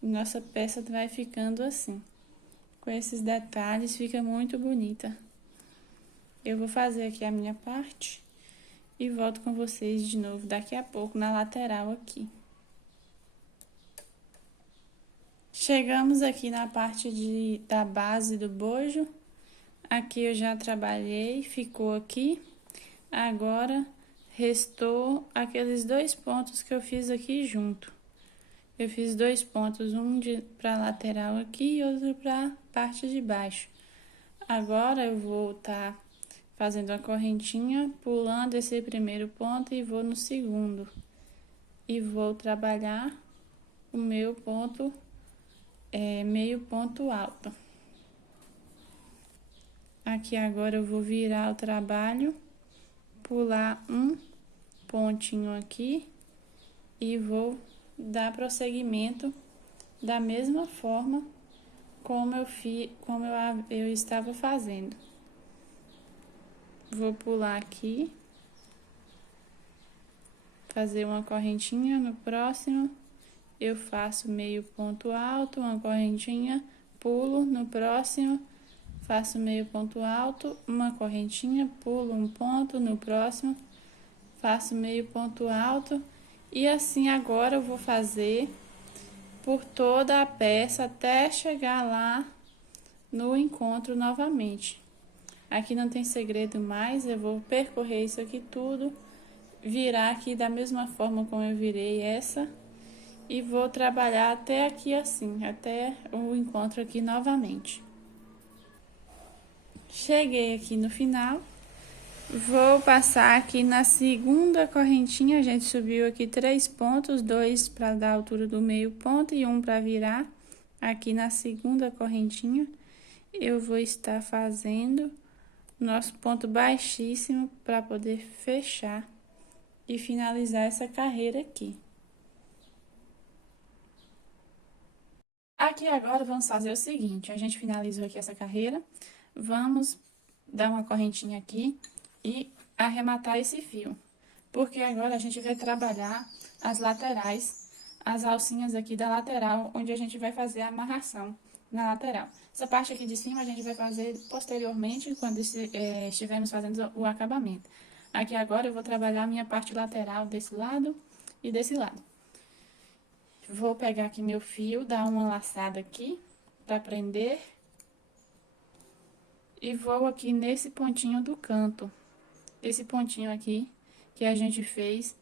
Nossa peça vai ficando assim. Com esses detalhes, fica muito bonita. Eu vou fazer aqui a minha parte e volto com vocês de novo daqui a pouco na lateral aqui. Chegamos aqui na parte da base do bojo. Aqui eu já trabalhei, ficou aqui. Agora, restou aqueles 2 pontos que eu fiz aqui junto. Eu fiz 2 pontos, um para lateral aqui e outro para parte de baixo. Agora, eu vou estar fazendo a correntinha, pulando esse primeiro ponto e vou no segundo. E vou trabalhar o meu ponto, meio ponto alto. Aqui agora eu vou virar o trabalho, pular um pontinho aqui e vou dar prosseguimento da mesma forma como eu estava fazendo. Vou pular aqui, fazer uma correntinha, no próximo eu faço meio ponto alto, uma correntinha, pulo, no próximo faço meio ponto alto, uma correntinha, pulo um ponto, no próximo faço meio ponto alto. E assim agora eu vou fazer por toda a peça até chegar lá no encontro novamente. Aqui não tem segredo mais, eu vou percorrer isso aqui tudo, virar aqui da mesma forma como eu virei essa e vou trabalhar até aqui assim, até o encontro aqui novamente. Cheguei aqui no final, vou passar aqui na segunda correntinha, a gente subiu aqui 3 pontos, 2 para dar a altura do meio ponto e 1 para virar. Aqui na segunda correntinha, eu vou estar fazendo nosso ponto baixíssimo para poder fechar e finalizar essa carreira aqui. Aqui agora vamos fazer o seguinte, a gente finalizou aqui essa carreira, vamos dar uma correntinha aqui e arrematar esse fio, porque agora a gente vai trabalhar as laterais, as alcinhas aqui da lateral, onde a gente vai fazer a amarração na lateral. Essa parte aqui de cima a gente vai fazer posteriormente, quando estivermos fazendo o acabamento. Aqui agora eu vou trabalhar a minha parte lateral desse lado e desse lado. Vou pegar aqui meu fio, dar uma laçada aqui para prender. E vou aqui nesse pontinho do canto. Esse pontinho aqui que a gente fez,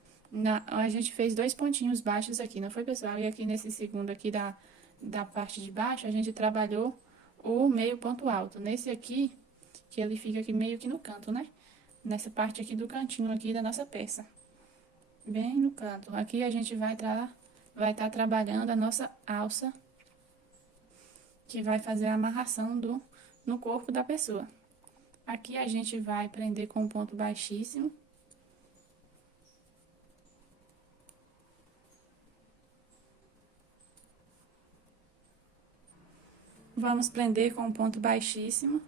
a gente fez 2 pontinhos baixos aqui, não foi, pessoal? E aqui nesse segundo aqui da parte de baixo, a gente trabalhou o meio ponto alto. Nesse aqui, que ele fica aqui meio que no canto, né? Nessa parte aqui do cantinho aqui da nossa peça. Bem no canto. Aqui a gente vai estar trabalhando a nossa alça, que vai fazer a amarração no corpo da pessoa. Aqui a gente vai prender com um ponto baixíssimo. Vamos prender com um ponto baixíssimo.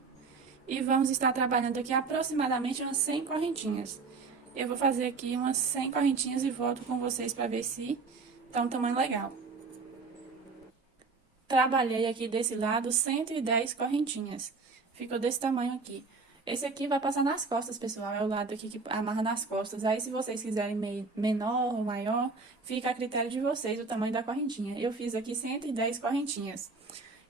E vamos estar trabalhando aqui aproximadamente umas 100 correntinhas. Eu vou fazer aqui umas 100 correntinhas e volto com vocês para ver se tá um tamanho legal. Trabalhei aqui desse lado 110 correntinhas. Ficou desse tamanho aqui. Esse aqui vai passar nas costas, pessoal. É o lado aqui que amarra nas costas. Aí, se vocês quiserem menor ou maior, fica a critério de vocês o tamanho da correntinha. Eu fiz aqui 110 correntinhas.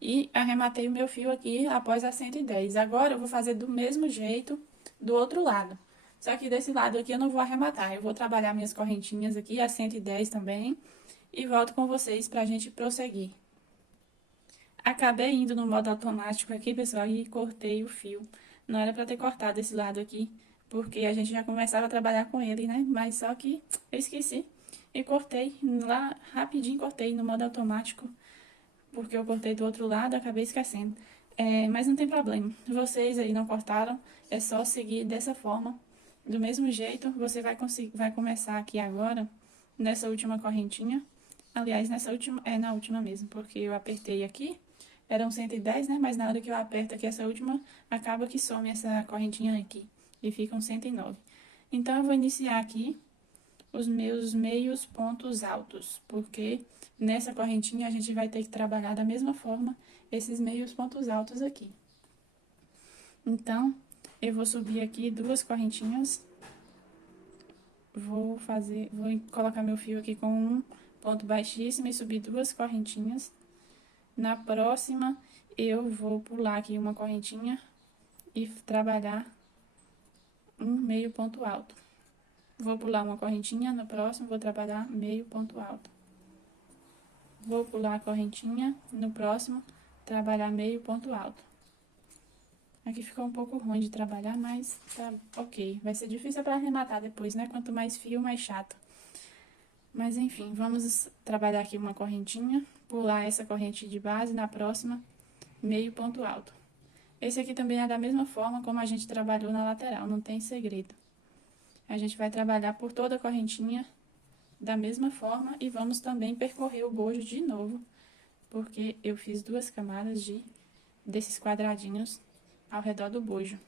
E arrematei o meu fio aqui após as 110. Agora, eu vou fazer do mesmo jeito do outro lado. Só que desse lado aqui eu não vou arrematar. Eu vou trabalhar minhas correntinhas aqui, as 110 também. E volto com vocês pra gente prosseguir. Acabei indo no modo automático aqui, pessoal, e cortei o fio. Não era pra ter cortado esse lado aqui, porque a gente já começava a trabalhar com ele, né? Mas só que eu esqueci e cortei lá, rapidinho cortei no modo automático, porque eu cortei do outro lado, acabei esquecendo. Mas não tem problema, vocês aí não cortaram, é só seguir dessa forma. Do mesmo jeito, você vai começar aqui agora, nessa última correntinha. Aliás, na última mesmo, porque eu apertei aqui. Eram 110, né? Mas na hora que eu aperto aqui essa última, acaba que some essa correntinha aqui. E ficam 109. Então, eu vou iniciar aqui os meus meios pontos altos. Porque nessa correntinha a gente vai ter que trabalhar da mesma forma esses meios pontos altos aqui. Então, eu vou subir aqui 2 correntinhas. Vou colocar meu fio aqui com um ponto baixíssimo e subir 2 correntinhas. Na próxima, eu vou pular aqui uma correntinha e trabalhar um meio ponto alto. Vou pular uma correntinha, no próximo vou trabalhar meio ponto alto. Vou pular a correntinha, no próximo, trabalhar meio ponto alto. Aqui ficou um pouco ruim de trabalhar, mas tá ok. Vai ser difícil para arrematar depois, né? Quanto mais fio, mais chato. Mas enfim, vamos trabalhar aqui uma correntinha, pular essa corrente de base, na próxima, meio ponto alto. Esse aqui também é da mesma forma como a gente trabalhou na lateral, não tem segredo. A gente vai trabalhar por toda a correntinha da mesma forma e vamos também percorrer o bojo de novo, porque eu fiz 2 camadas desses quadradinhos ao redor do bojo.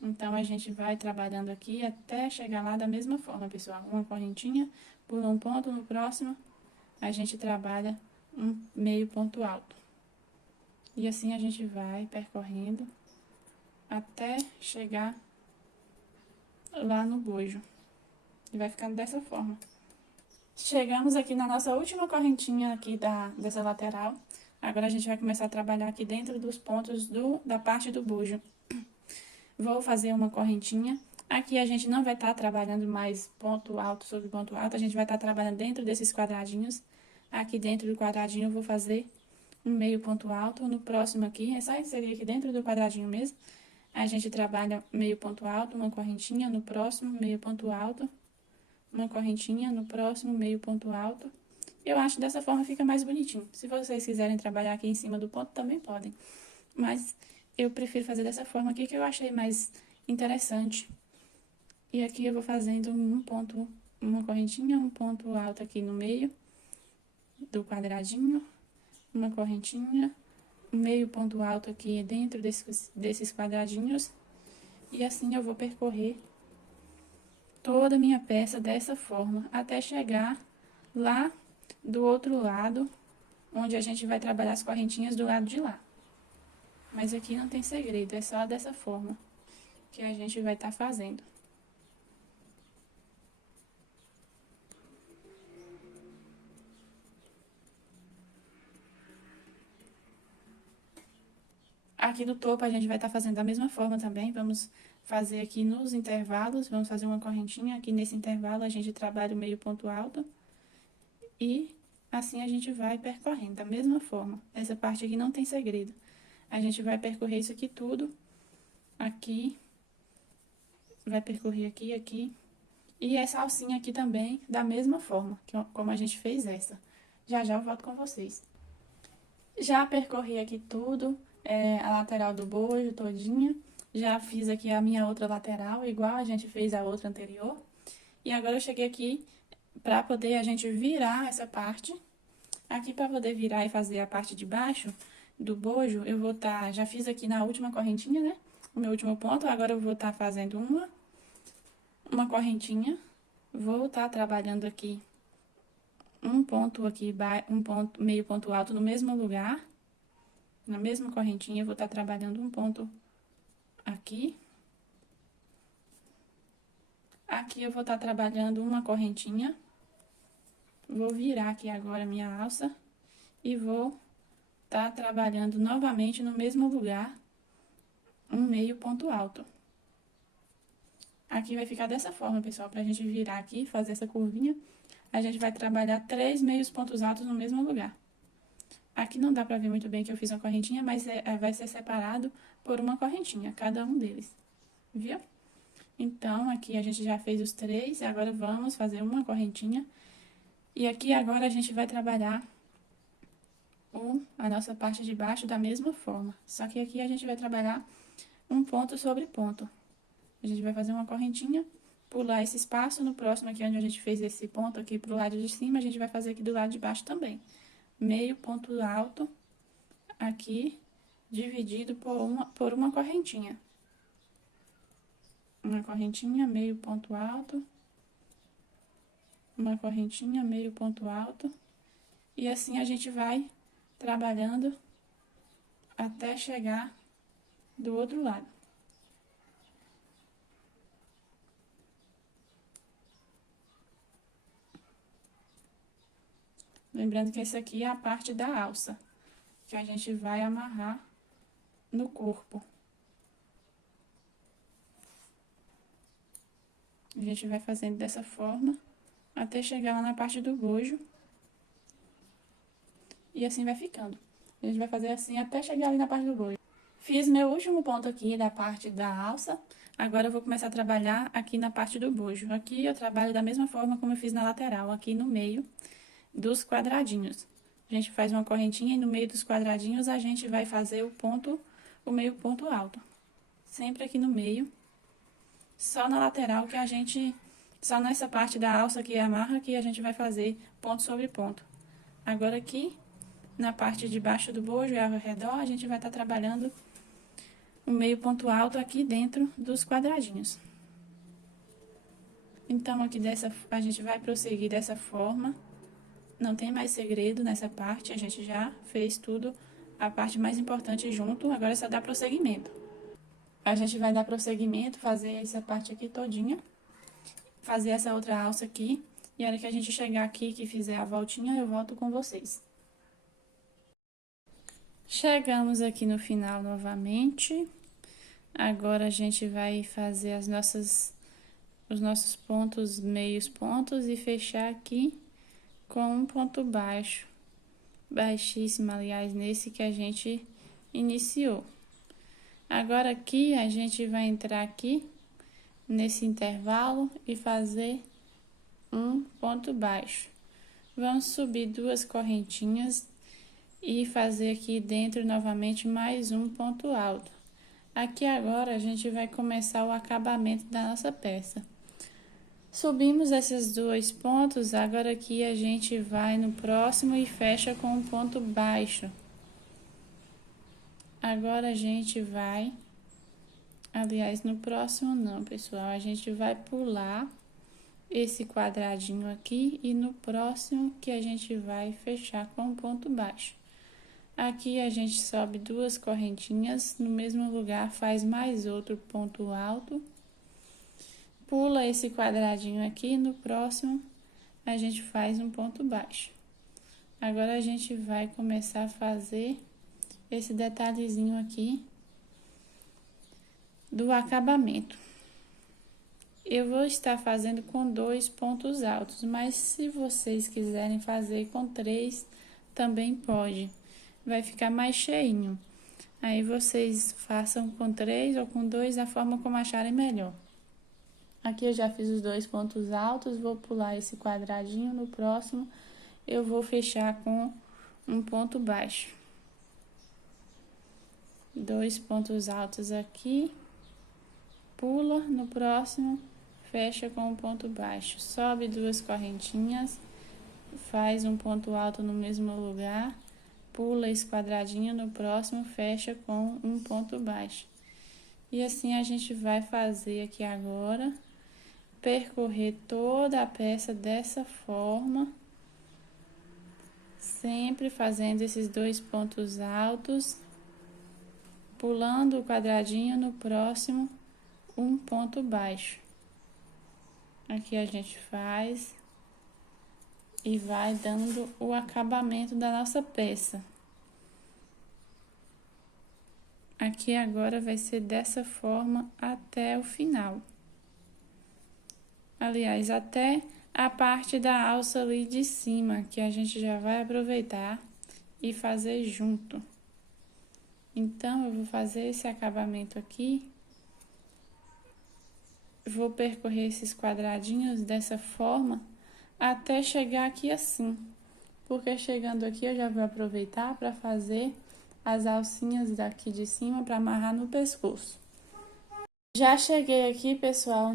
Então, a gente vai trabalhando aqui até chegar lá da mesma forma, pessoal. Uma correntinha, pula um ponto, no próximo, a gente trabalha um meio ponto alto. E assim a gente vai percorrendo até chegar lá no bojo. E vai ficando dessa forma. Chegamos aqui na nossa última correntinha aqui dessa lateral. Agora, a gente vai começar a trabalhar aqui dentro dos pontos da parte do bojo. Vou fazer uma correntinha. Aqui a gente não vai estar trabalhando mais ponto alto sobre ponto alto, a gente vai estar trabalhando dentro desses quadradinhos. Aqui dentro do quadradinho eu vou fazer um meio ponto alto. No próximo aqui, é só inserir aqui dentro do quadradinho mesmo. A gente trabalha meio ponto alto, uma correntinha, no próximo meio ponto alto. Uma correntinha, no próximo meio ponto alto. Eu acho que dessa forma fica mais bonitinho. Se vocês quiserem trabalhar aqui em cima do ponto, também podem. Mas eu prefiro fazer dessa forma aqui, que eu achei mais interessante. E aqui eu vou fazendo uma correntinha, um ponto alto aqui no meio do quadradinho, uma correntinha, meio ponto alto aqui dentro desses quadradinhos. E assim eu vou percorrer toda a minha peça dessa forma, até chegar lá do outro lado, onde a gente vai trabalhar as correntinhas do lado de lá. Mas aqui não tem segredo, é só dessa forma que a gente vai estar fazendo. Aqui do topo a gente vai estar fazendo da mesma forma também, vamos fazer aqui nos intervalos, vamos fazer uma correntinha, aqui nesse intervalo a gente trabalha o meio ponto alto. E assim a gente vai percorrendo da mesma forma. Essa parte aqui não tem segredo. A gente vai percorrer isso aqui tudo, aqui, vai percorrer aqui, aqui. E essa alcinha aqui também, da mesma forma, como a gente fez essa. Já já eu volto com vocês. Já percorri aqui tudo, a lateral do bojo todinha. Já fiz aqui a minha outra lateral, igual a gente fez a outra anterior. E agora eu cheguei aqui pra poder a gente virar essa parte. Aqui pra poder virar e fazer a parte de baixo do bojo, eu vou já fiz aqui na última correntinha, né? O meu último ponto, agora eu vou estar fazendo uma correntinha, vou estar trabalhando aqui um ponto aqui, meio ponto alto no mesmo lugar, na mesma correntinha, vou estar trabalhando um ponto aqui. Aqui eu vou estar trabalhando uma correntinha, vou virar aqui agora minha alça e vou estar trabalhando novamente no mesmo lugar, um meio ponto alto. Aqui vai ficar dessa forma, pessoal, pra gente virar aqui, fazer essa curvinha, a gente vai trabalhar 3 meios pontos altos no mesmo lugar. Aqui não dá pra ver muito bem que eu fiz uma correntinha, mas vai ser separado por uma correntinha, cada um deles, viu? Então, aqui a gente já fez os 3, agora vamos fazer uma correntinha. E aqui agora a gente vai trabalhar a nossa parte de baixo da mesma forma. Só que aqui a gente vai trabalhar um ponto sobre ponto. A gente vai fazer uma correntinha, pular esse espaço, no próximo aqui onde a gente fez esse ponto aqui pro lado de cima, a gente vai fazer aqui do lado de baixo também. Meio ponto alto, aqui, dividido por uma correntinha. Uma correntinha, meio ponto alto, uma correntinha, meio ponto alto, e assim a gente vai trabalhando até chegar do outro lado. Lembrando que essa aqui é a parte da alça, que a gente vai amarrar no corpo. A gente vai fazendo dessa forma, até chegar lá na parte do bojo. E assim vai ficando. A gente vai fazer assim até chegar ali na parte do bojo. Fiz meu último ponto aqui da parte da alça. Agora eu vou começar a trabalhar aqui na parte do bojo. Aqui eu trabalho da mesma forma como eu fiz na lateral, aqui no meio dos quadradinhos. A gente faz uma correntinha e no meio dos quadradinhos a gente vai fazer o meio ponto alto. Sempre aqui no meio. Só na lateral que a gente... Só nessa parte da alça que amarra que a gente vai fazer ponto sobre ponto. Agora aqui, na parte de baixo do bojo e ao redor, a gente vai estar trabalhando o meio ponto alto aqui dentro dos quadradinhos. Então, aqui a gente vai prosseguir dessa forma. Não tem mais segredo nessa parte, a gente já fez tudo, a parte mais importante junto, agora é só dar prosseguimento. A gente vai dar prosseguimento, fazer essa parte aqui todinha, fazer essa outra alça aqui, e a hora que a gente chegar aqui, que fizer a voltinha, eu volto com vocês. Chegamos aqui no final novamente. Agora a gente vai fazer os nossos pontos, meios pontos, e fechar aqui com um ponto baixo, baixíssimo, aliás, nesse que a gente iniciou. Agora aqui a gente vai entrar aqui nesse intervalo e fazer um ponto baixo. Vamos subir 2 correntinhas e fazer aqui dentro novamente mais um ponto alto. Aqui agora a gente vai começar o acabamento da nossa peça. Subimos esses 2 pontos, agora aqui a gente vai no próximo e fecha com um ponto baixo. Agora a gente vai... Aliás, no próximo não, pessoal, a gente vai pular esse quadradinho aqui e no próximo que a gente vai fechar com um ponto baixo. Aqui a gente sobe 2 correntinhas, no mesmo lugar faz mais outro ponto alto. Pula esse quadradinho aqui, no próximo a gente faz um ponto baixo. Agora a gente vai começar a fazer esse detalhezinho aqui do acabamento. Eu vou estar fazendo com 2 pontos altos, mas se vocês quiserem fazer com 3, também pode. Vai ficar mais cheinho. Aí vocês façam com 3 ou com 2, da forma como acharem melhor. Aqui eu já fiz os 2 pontos altos, vou pular esse quadradinho, no próximo eu vou fechar com um ponto baixo. 2 pontos altos aqui, pula, no próximo fecha com um ponto baixo. Sobe 2 correntinhas, faz um ponto alto no mesmo lugar, pula esse quadradinho, no próximo fecha com um ponto baixo. E assim a gente vai fazer aqui agora percorrer toda a peça dessa forma, sempre fazendo esses 2 pontos altos, pulando o quadradinho no próximo, um ponto baixo. Aqui a gente faz e vai dando o acabamento da nossa peça. Aqui agora vai ser dessa forma até o final. Aliás, até a parte da alça ali de cima, que a gente já vai aproveitar e fazer junto. Então, eu vou fazer esse acabamento aqui. Vou percorrer esses quadradinhos dessa forma até chegar aqui assim. Porque chegando aqui eu já vou aproveitar para fazer as alcinhas daqui de cima para amarrar no pescoço. Já cheguei aqui, pessoal,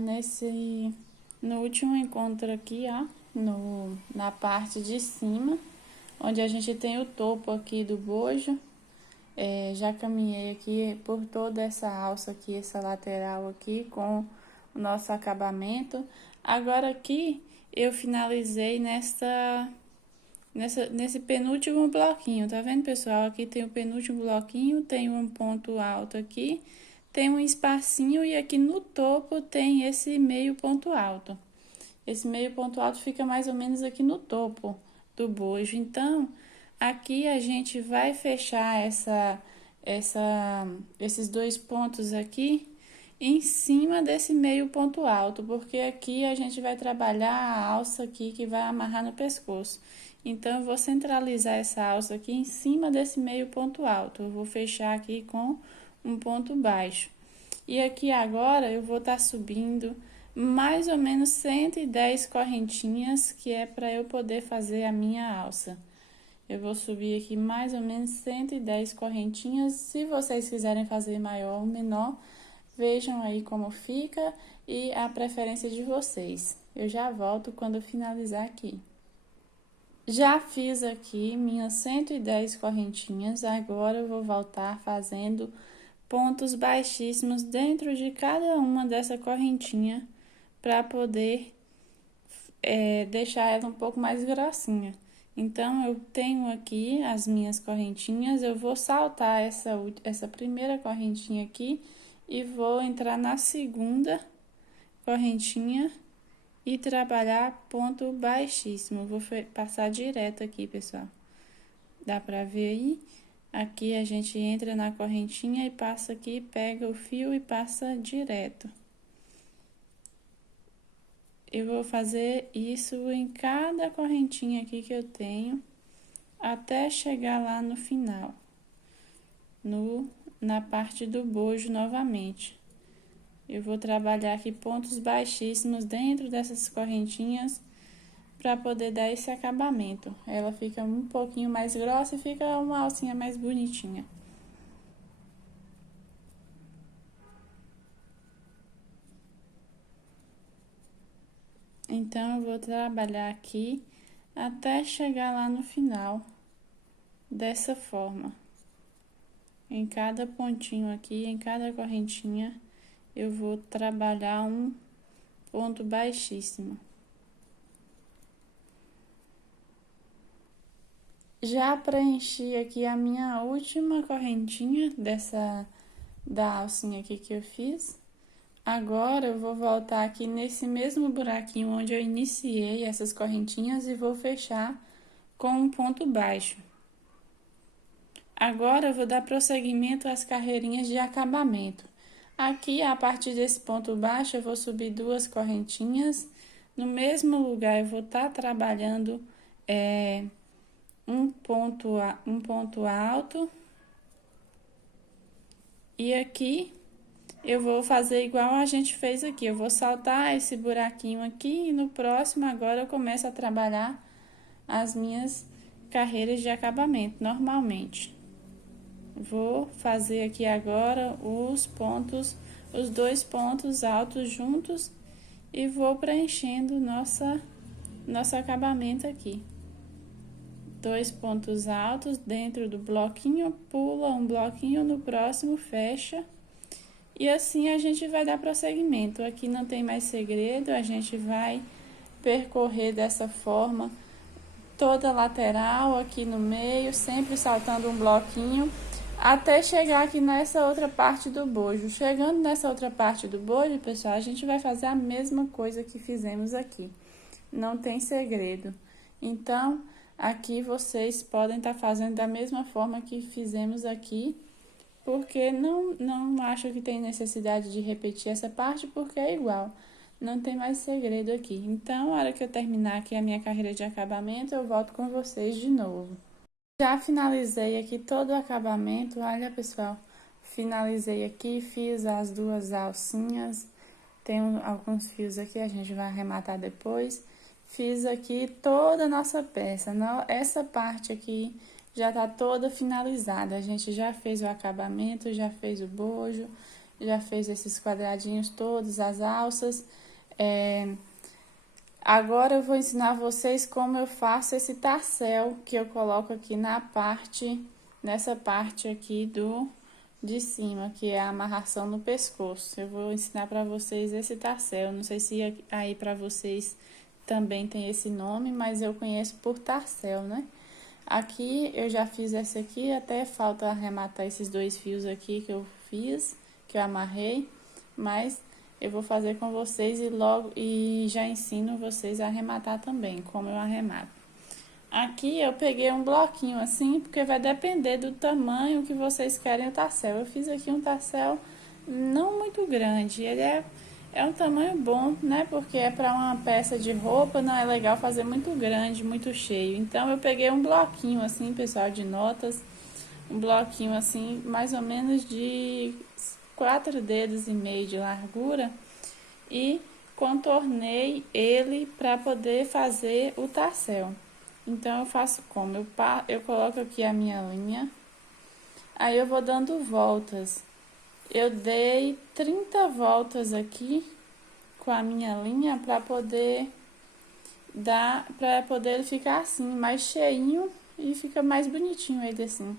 no último encontro aqui, ó, na parte de cima, onde a gente tem o topo aqui do bojo. Já caminhei aqui por toda essa alça aqui, essa lateral aqui, com o nosso acabamento. Agora aqui, eu finalizei nesse penúltimo bloquinho, tá vendo, pessoal? Aqui tem o penúltimo bloquinho, tem um ponto alto aqui, tem um espacinho e aqui no topo tem esse meio ponto alto. Esse meio ponto alto fica mais ou menos aqui no topo do bojo. Então, aqui a gente vai fechar esses 2 pontos aqui em cima desse meio ponto alto, porque aqui a gente vai trabalhar a alça aqui que vai amarrar no pescoço. Então, eu vou centralizar essa alça aqui em cima desse meio ponto alto. Eu vou fechar aqui com um ponto baixo. E aqui agora eu vou estar subindo mais ou menos 110 correntinhas, que é para eu poder fazer a minha alça. Eu vou subir aqui mais ou menos 110 correntinhas. Se vocês quiserem fazer maior ou menor, vejam aí como fica e a preferência de vocês. Eu já volto quando eu finalizar aqui. Já fiz aqui minhas 110 correntinhas, agora eu vou voltar fazendo pontos baixíssimos dentro de cada uma dessa correntinha para poder deixar ela um pouco mais grossinha. Então, eu tenho aqui as minhas correntinhas, eu vou saltar essa primeira correntinha aqui e vou entrar na segunda correntinha e trabalhar ponto baixíssimo. Vou passar direto aqui, pessoal. Dá pra ver aí? Aqui a gente entra na correntinha e passa aqui, pega o fio e passa direto. Eu vou fazer isso em cada correntinha aqui que eu tenho, até chegar lá no final, na parte do bojo novamente. Eu vou trabalhar aqui pontos baixíssimos dentro dessas correntinhas para poder dar esse acabamento. Ela fica um pouquinho mais grossa e fica uma alcinha mais bonitinha. Então, eu vou trabalhar aqui até chegar lá no final, dessa forma. Em cada pontinho aqui, em cada correntinha, eu vou trabalhar um ponto baixíssimo. Já preenchi aqui a minha última correntinha da alcinha aqui que eu fiz. Agora, eu vou voltar aqui nesse mesmo buraquinho onde eu iniciei essas correntinhas e vou fechar com um ponto baixo. Agora, eu vou dar prosseguimento às carreirinhas de acabamento. Aqui, a partir desse ponto baixo, eu vou subir 2 correntinhas. No mesmo lugar, eu vou estar trabalhando um ponto alto. E aqui, eu vou fazer igual a gente fez aqui. Eu vou saltar esse buraquinho aqui e no próximo, agora, eu começo a trabalhar as minhas carreiras de acabamento, normalmente. Vou fazer aqui agora os 2 pontos altos juntos e vou preenchendo nosso acabamento aqui. 2 pontos altos dentro do bloquinho, pula um bloquinho, no próximo fecha E assim a gente vai dar prosseguimento. Aqui não tem mais segredo, a gente vai percorrer dessa forma toda a lateral, aqui no meio, sempre saltando um bloquinho, até chegar aqui nessa outra parte do bojo. Chegando nessa outra parte do bojo, pessoal, a gente vai fazer a mesma coisa que fizemos aqui. Não tem segredo. Então, aqui vocês podem estar fazendo da mesma forma que fizemos aqui, porque não acho que tem necessidade de repetir essa parte, porque é igual. Não tem mais segredo aqui. Então, na hora que eu terminar aqui a minha carreira de acabamento, eu volto com vocês de novo. Já finalizei aqui todo o acabamento, olha pessoal, finalizei aqui, fiz as duas alcinhas, tem alguns fios aqui, a gente vai arrematar depois. Fiz aqui toda a nossa peça, essa parte aqui já tá toda finalizada, a gente já fez o acabamento, já fez o bojo, já fez esses quadradinhos todos, as alças. Agora eu vou ensinar vocês como eu faço esse tassel que eu coloco aqui nessa parte aqui de cima, que é a amarração no pescoço. Eu vou ensinar para vocês esse tassel, não sei se aí para vocês também tem esse nome, mas eu conheço por tassel, né? Aqui eu já fiz essa aqui, até falta arrematar esses dois fios aqui que eu fiz, que eu amarrei, mas eu vou fazer com vocês e já ensino vocês a arrematar também, como eu arremato. Aqui eu peguei um bloquinho assim, porque vai depender do tamanho que vocês querem o tassel. Eu fiz aqui um tassel não muito grande, ele é um tamanho bom, né? Porque é para uma peça de roupa, não é legal fazer muito grande, muito cheio. Então eu peguei um bloquinho assim, pessoal, de notas, um bloquinho assim, mais ou menos de 4 dedos e meio de largura, e contornei ele para poder fazer o tassel. Então eu faço como? Eu coloco aqui a minha linha, aí eu vou dando voltas. Eu dei 30 voltas aqui com a minha linha para poder ele ficar assim, mais cheinho e fica mais bonitinho ele assim.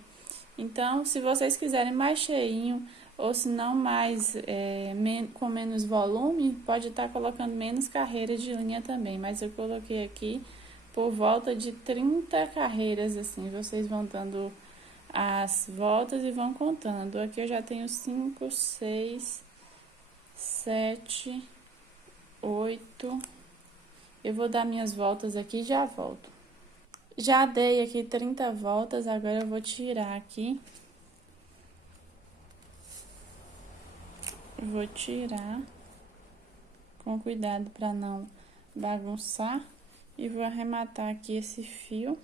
Então, se vocês quiserem mais cheinho, ou se não mais com menos volume, pode estar colocando menos carreiras de linha também. Mas eu coloquei aqui por volta de 30 carreiras, assim. Vocês vão dando as voltas e vão contando. Aqui eu já tenho 5, 6, 7, 8. Eu vou dar minhas voltas aqui e já volto. Já dei aqui 30 voltas, agora eu vou tirar aqui. Vou tirar com cuidado para não bagunçar e vou arrematar aqui esse fio.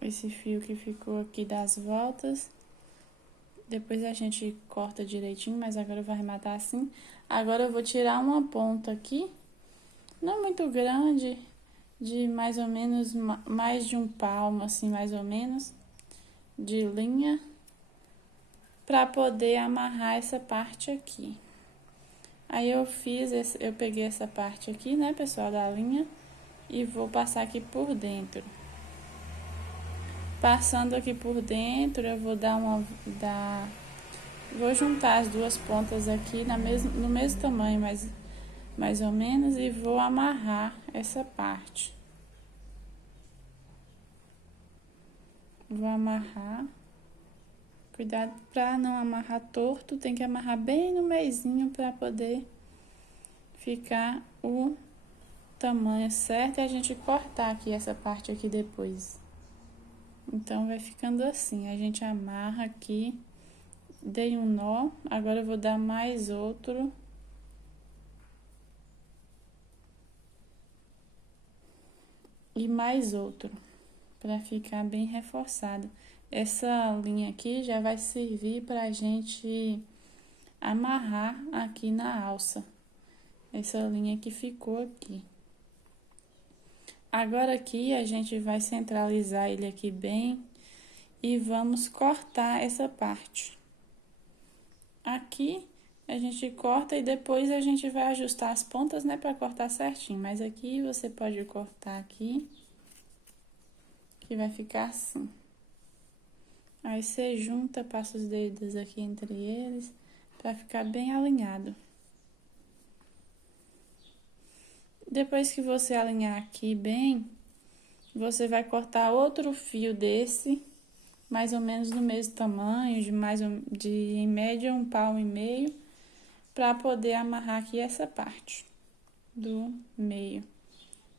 Esse fio que ficou aqui das voltas. Depois a gente corta direitinho, mas agora eu vou arrematar assim. Agora eu vou tirar uma ponta aqui, não muito grande, de mais ou menos mais de um palmo, assim, mais ou menos, de linha, para poder amarrar essa parte aqui. Aí eu peguei essa parte aqui, né, pessoal, da linha, e vou passar aqui por dentro. Passando aqui por dentro, eu vou vou juntar as duas pontas aqui no mesmo tamanho, mais ou menos, e vou amarrar essa parte. Vou amarrar. Cuidado para não amarrar torto, tem que amarrar bem no meizinho para poder ficar o tamanho certo e a gente cortar aqui essa parte aqui depois. Então, vai ficando assim, a gente amarra aqui, dei um nó, agora eu vou dar mais outro. E mais outro, para ficar bem reforçado. Essa linha aqui já vai servir pra gente amarrar aqui na alça. Essa linha que ficou aqui. Agora aqui a gente vai centralizar ele aqui bem e vamos cortar essa parte. Aqui a gente corta e depois a gente vai ajustar as pontas, né, para cortar certinho. Mas aqui você pode cortar aqui, que vai ficar assim. Aí você junta, passa os dedos aqui entre eles, para ficar bem alinhado. Depois que você alinhar aqui bem, você vai cortar outro fio desse, mais ou menos do mesmo tamanho, de em média 1,5 palmo, para poder amarrar aqui essa parte do meio.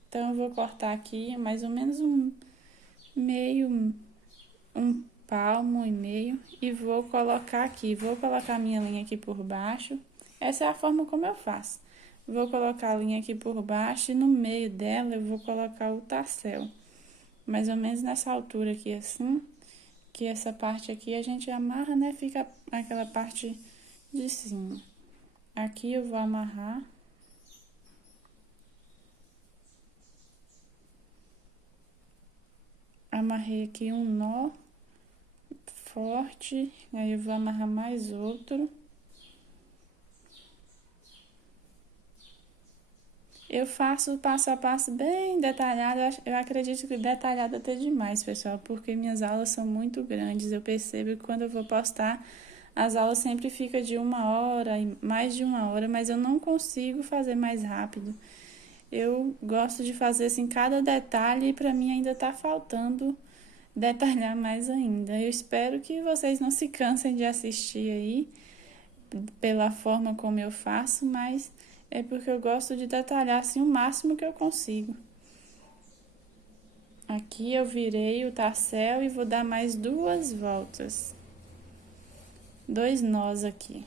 Então, eu vou cortar aqui mais ou menos um palmo e meio e vou colocar aqui. Vou colocar minha linha aqui por baixo. Essa é a forma como eu faço. Vou colocar a linha aqui por baixo e no meio dela eu vou colocar o tassel. Mais ou menos nessa altura aqui, assim. Que essa parte aqui a gente amarra, né? Fica aquela parte de cima. Aqui eu vou amarrar. Amarrei aqui um nó forte, aí eu vou amarrar mais outro. Eu faço passo a passo bem detalhado, eu acredito que detalhado até demais, pessoal, porque minhas aulas são muito grandes. Eu percebo que quando eu vou postar, as aulas sempre ficam de 1 hora, mais de 1 hora, mas eu não consigo fazer mais rápido. Eu gosto de fazer assim cada detalhe e para mim ainda tá faltando detalhar mais ainda. Eu espero que vocês não se cansem de assistir aí pela forma como eu faço, mas é porque eu gosto de detalhar assim o máximo que eu consigo. Aqui eu virei o tassel e vou dar mais 2 voltas. 2 nós aqui.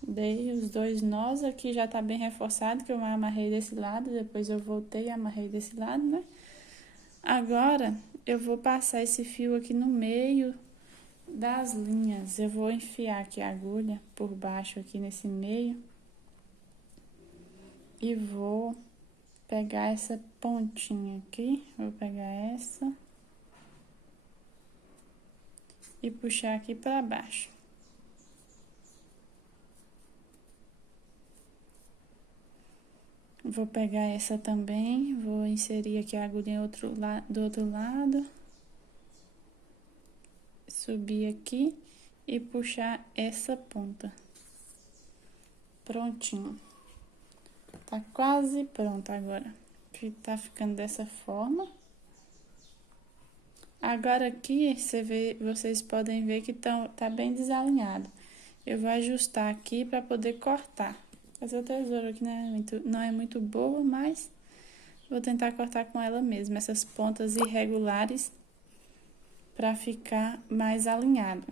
Dei os 2 nós aqui, já tá bem reforçado, que eu amarrei desse lado, depois eu voltei e amarrei desse lado, né? Agora, eu vou passar esse fio aqui no meio das linhas. Eu vou enfiar aqui a agulha por baixo aqui nesse meio. E vou pegar essa pontinha aqui, vou pegar essa. E puxar aqui pra baixo. Vou pegar essa também, vou inserir aqui a agulha do outro lado. Subir aqui e puxar essa ponta. Prontinho. Tá quase pronto agora. Tá ficando dessa forma. Agora aqui, vocês podem ver que tá bem desalinhado. Eu vou ajustar aqui para poder cortar. Essa tesoura aqui não é muito boa, mas vou tentar cortar com ela mesmo. Essas pontas irregulares para ficar mais alinhado.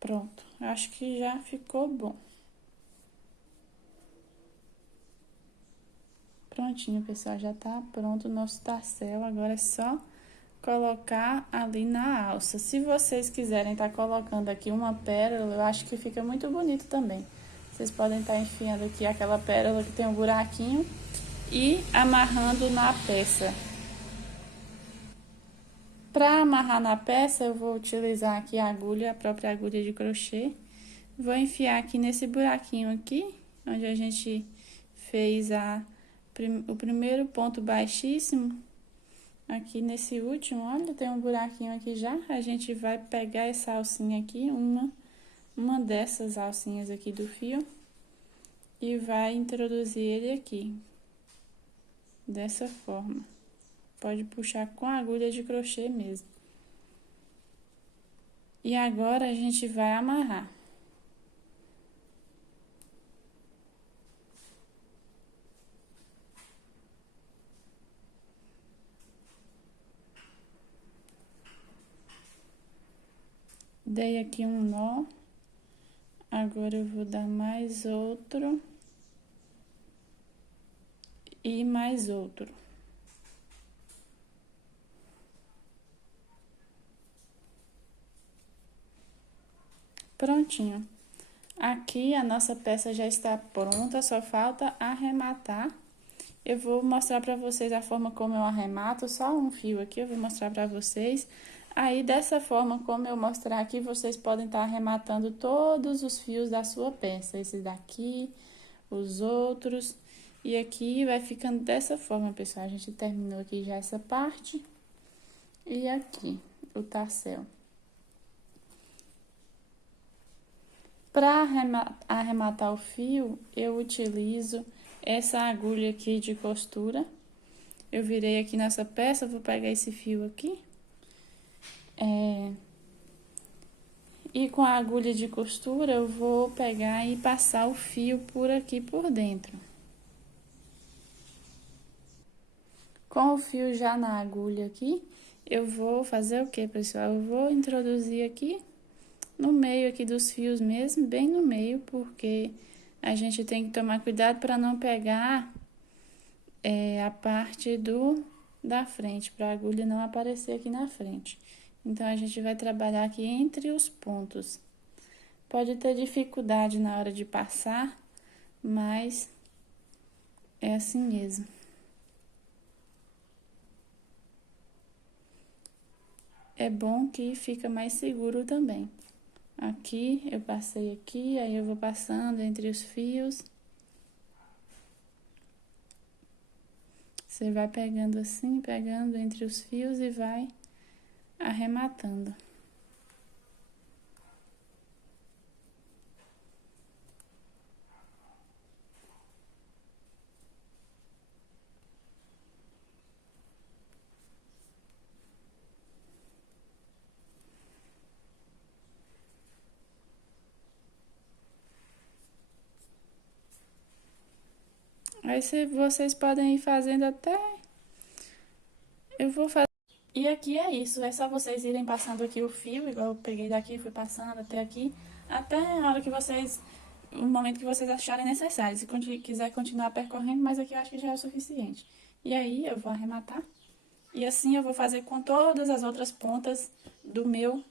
Pronto, acho que já ficou bom. Prontinho, pessoal, já tá pronto o nosso tassel. Agora é só colocar ali na alça. Se vocês quiserem estar colocando aqui uma pérola, eu acho que fica muito bonito também. Vocês podem estar enfiando aqui aquela pérola que tem um buraquinho e amarrando na peça. Para amarrar na peça, eu vou utilizar aqui a agulha, a própria agulha de crochê. Vou enfiar aqui nesse buraquinho aqui, onde a gente fez o primeiro ponto baixíssimo. Aqui nesse último, olha, tem um buraquinho aqui já. A gente vai pegar essa alcinha aqui, uma dessas alcinhas aqui do fio, e vai introduzir ele aqui, dessa forma. Pode puxar com a agulha de crochê mesmo. E agora a gente vai amarrar. Dei aqui um nó. Agora eu vou dar mais outro. E mais outro. Prontinho. Aqui a nossa peça já está pronta, só falta arrematar. Eu vou mostrar pra vocês a forma como eu arremato, só um fio aqui, eu vou mostrar pra vocês. Aí, dessa forma, como eu mostrar aqui, vocês podem estar arrematando todos os fios da sua peça. Esse daqui, os outros. E aqui vai ficando dessa forma, pessoal. A gente terminou aqui já essa parte. E aqui, o tassel. Para arrematar o fio, eu utilizo essa agulha aqui de costura. Eu virei aqui nessa peça, vou pegar esse fio aqui. E com a agulha de costura, eu vou pegar e passar o fio por aqui por dentro. Com o fio já na agulha aqui, eu vou fazer o que, pessoal? Eu vou introduzir aqui no meio aqui dos fios mesmo, bem no meio, porque a gente tem que tomar cuidado para não pegar a parte da frente, para a agulha não aparecer aqui na frente. Então, a gente vai trabalhar aqui entre os pontos. Pode ter dificuldade na hora de passar, mas é assim mesmo. É bom que fica mais seguro também. Aqui, eu passei aqui, aí eu vou passando entre os fios. Você vai pegando assim, pegando entre os fios e vai arrematando. Aí vocês podem ir fazendo até... Eu vou fazer... E aqui é isso, é só vocês irem passando aqui o fio, igual eu peguei daqui, fui passando até aqui, até a hora que vocês... O momento que vocês acharem necessário. Se quiser continuar percorrendo, mas aqui eu acho que já é o suficiente. E aí, eu vou arrematar. E assim eu vou fazer com todas as outras pontas do meu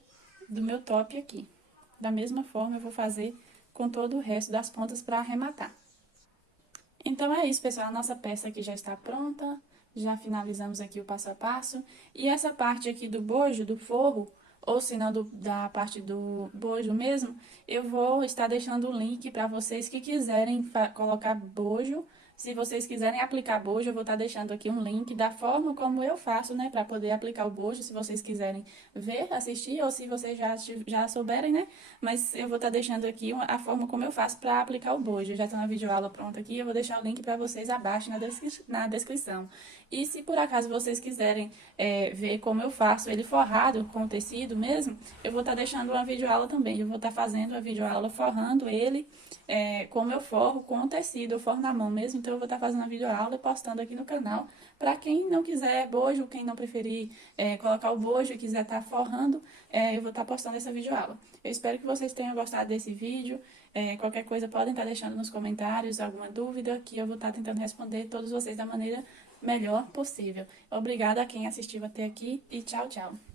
top aqui. Da mesma forma, eu vou fazer com todo o resto das pontas para arrematar. Então, é isso, pessoal. A nossa peça aqui já está pronta. Já finalizamos aqui o passo a passo. E essa parte aqui do bojo, do forro, ou se não da parte do bojo mesmo, eu vou estar deixando o link para vocês que quiserem colocar bojo. Se vocês quiserem aplicar bojo, eu vou estar deixando aqui um link da forma como eu faço, né, para poder aplicar o bojo, se vocês quiserem ver, assistir, ou se vocês já souberem, né, mas eu vou estar deixando aqui a forma como eu faço para aplicar o bojo. Já tem uma videoaula pronta aqui, eu vou deixar o link para vocês abaixo na descrição. E se por acaso vocês quiserem ver como eu faço ele forrado com tecido mesmo, eu vou estar deixando uma videoaula também. Eu vou estar fazendo a videoaula forrando ele, como eu forro com o tecido, eu forro na mão mesmo. Então, eu vou estar fazendo a videoaula e postando aqui no canal. Para quem não quiser bojo, quem não preferir colocar o bojo e quiser estar forrando, eu vou estar postando essa videoaula. Eu espero que vocês tenham gostado desse vídeo. Qualquer coisa podem estar deixando nos comentários, alguma dúvida, que eu vou estar tentando responder todos vocês da maneira melhor possível. Obrigada a quem assistiu até aqui e tchau, tchau!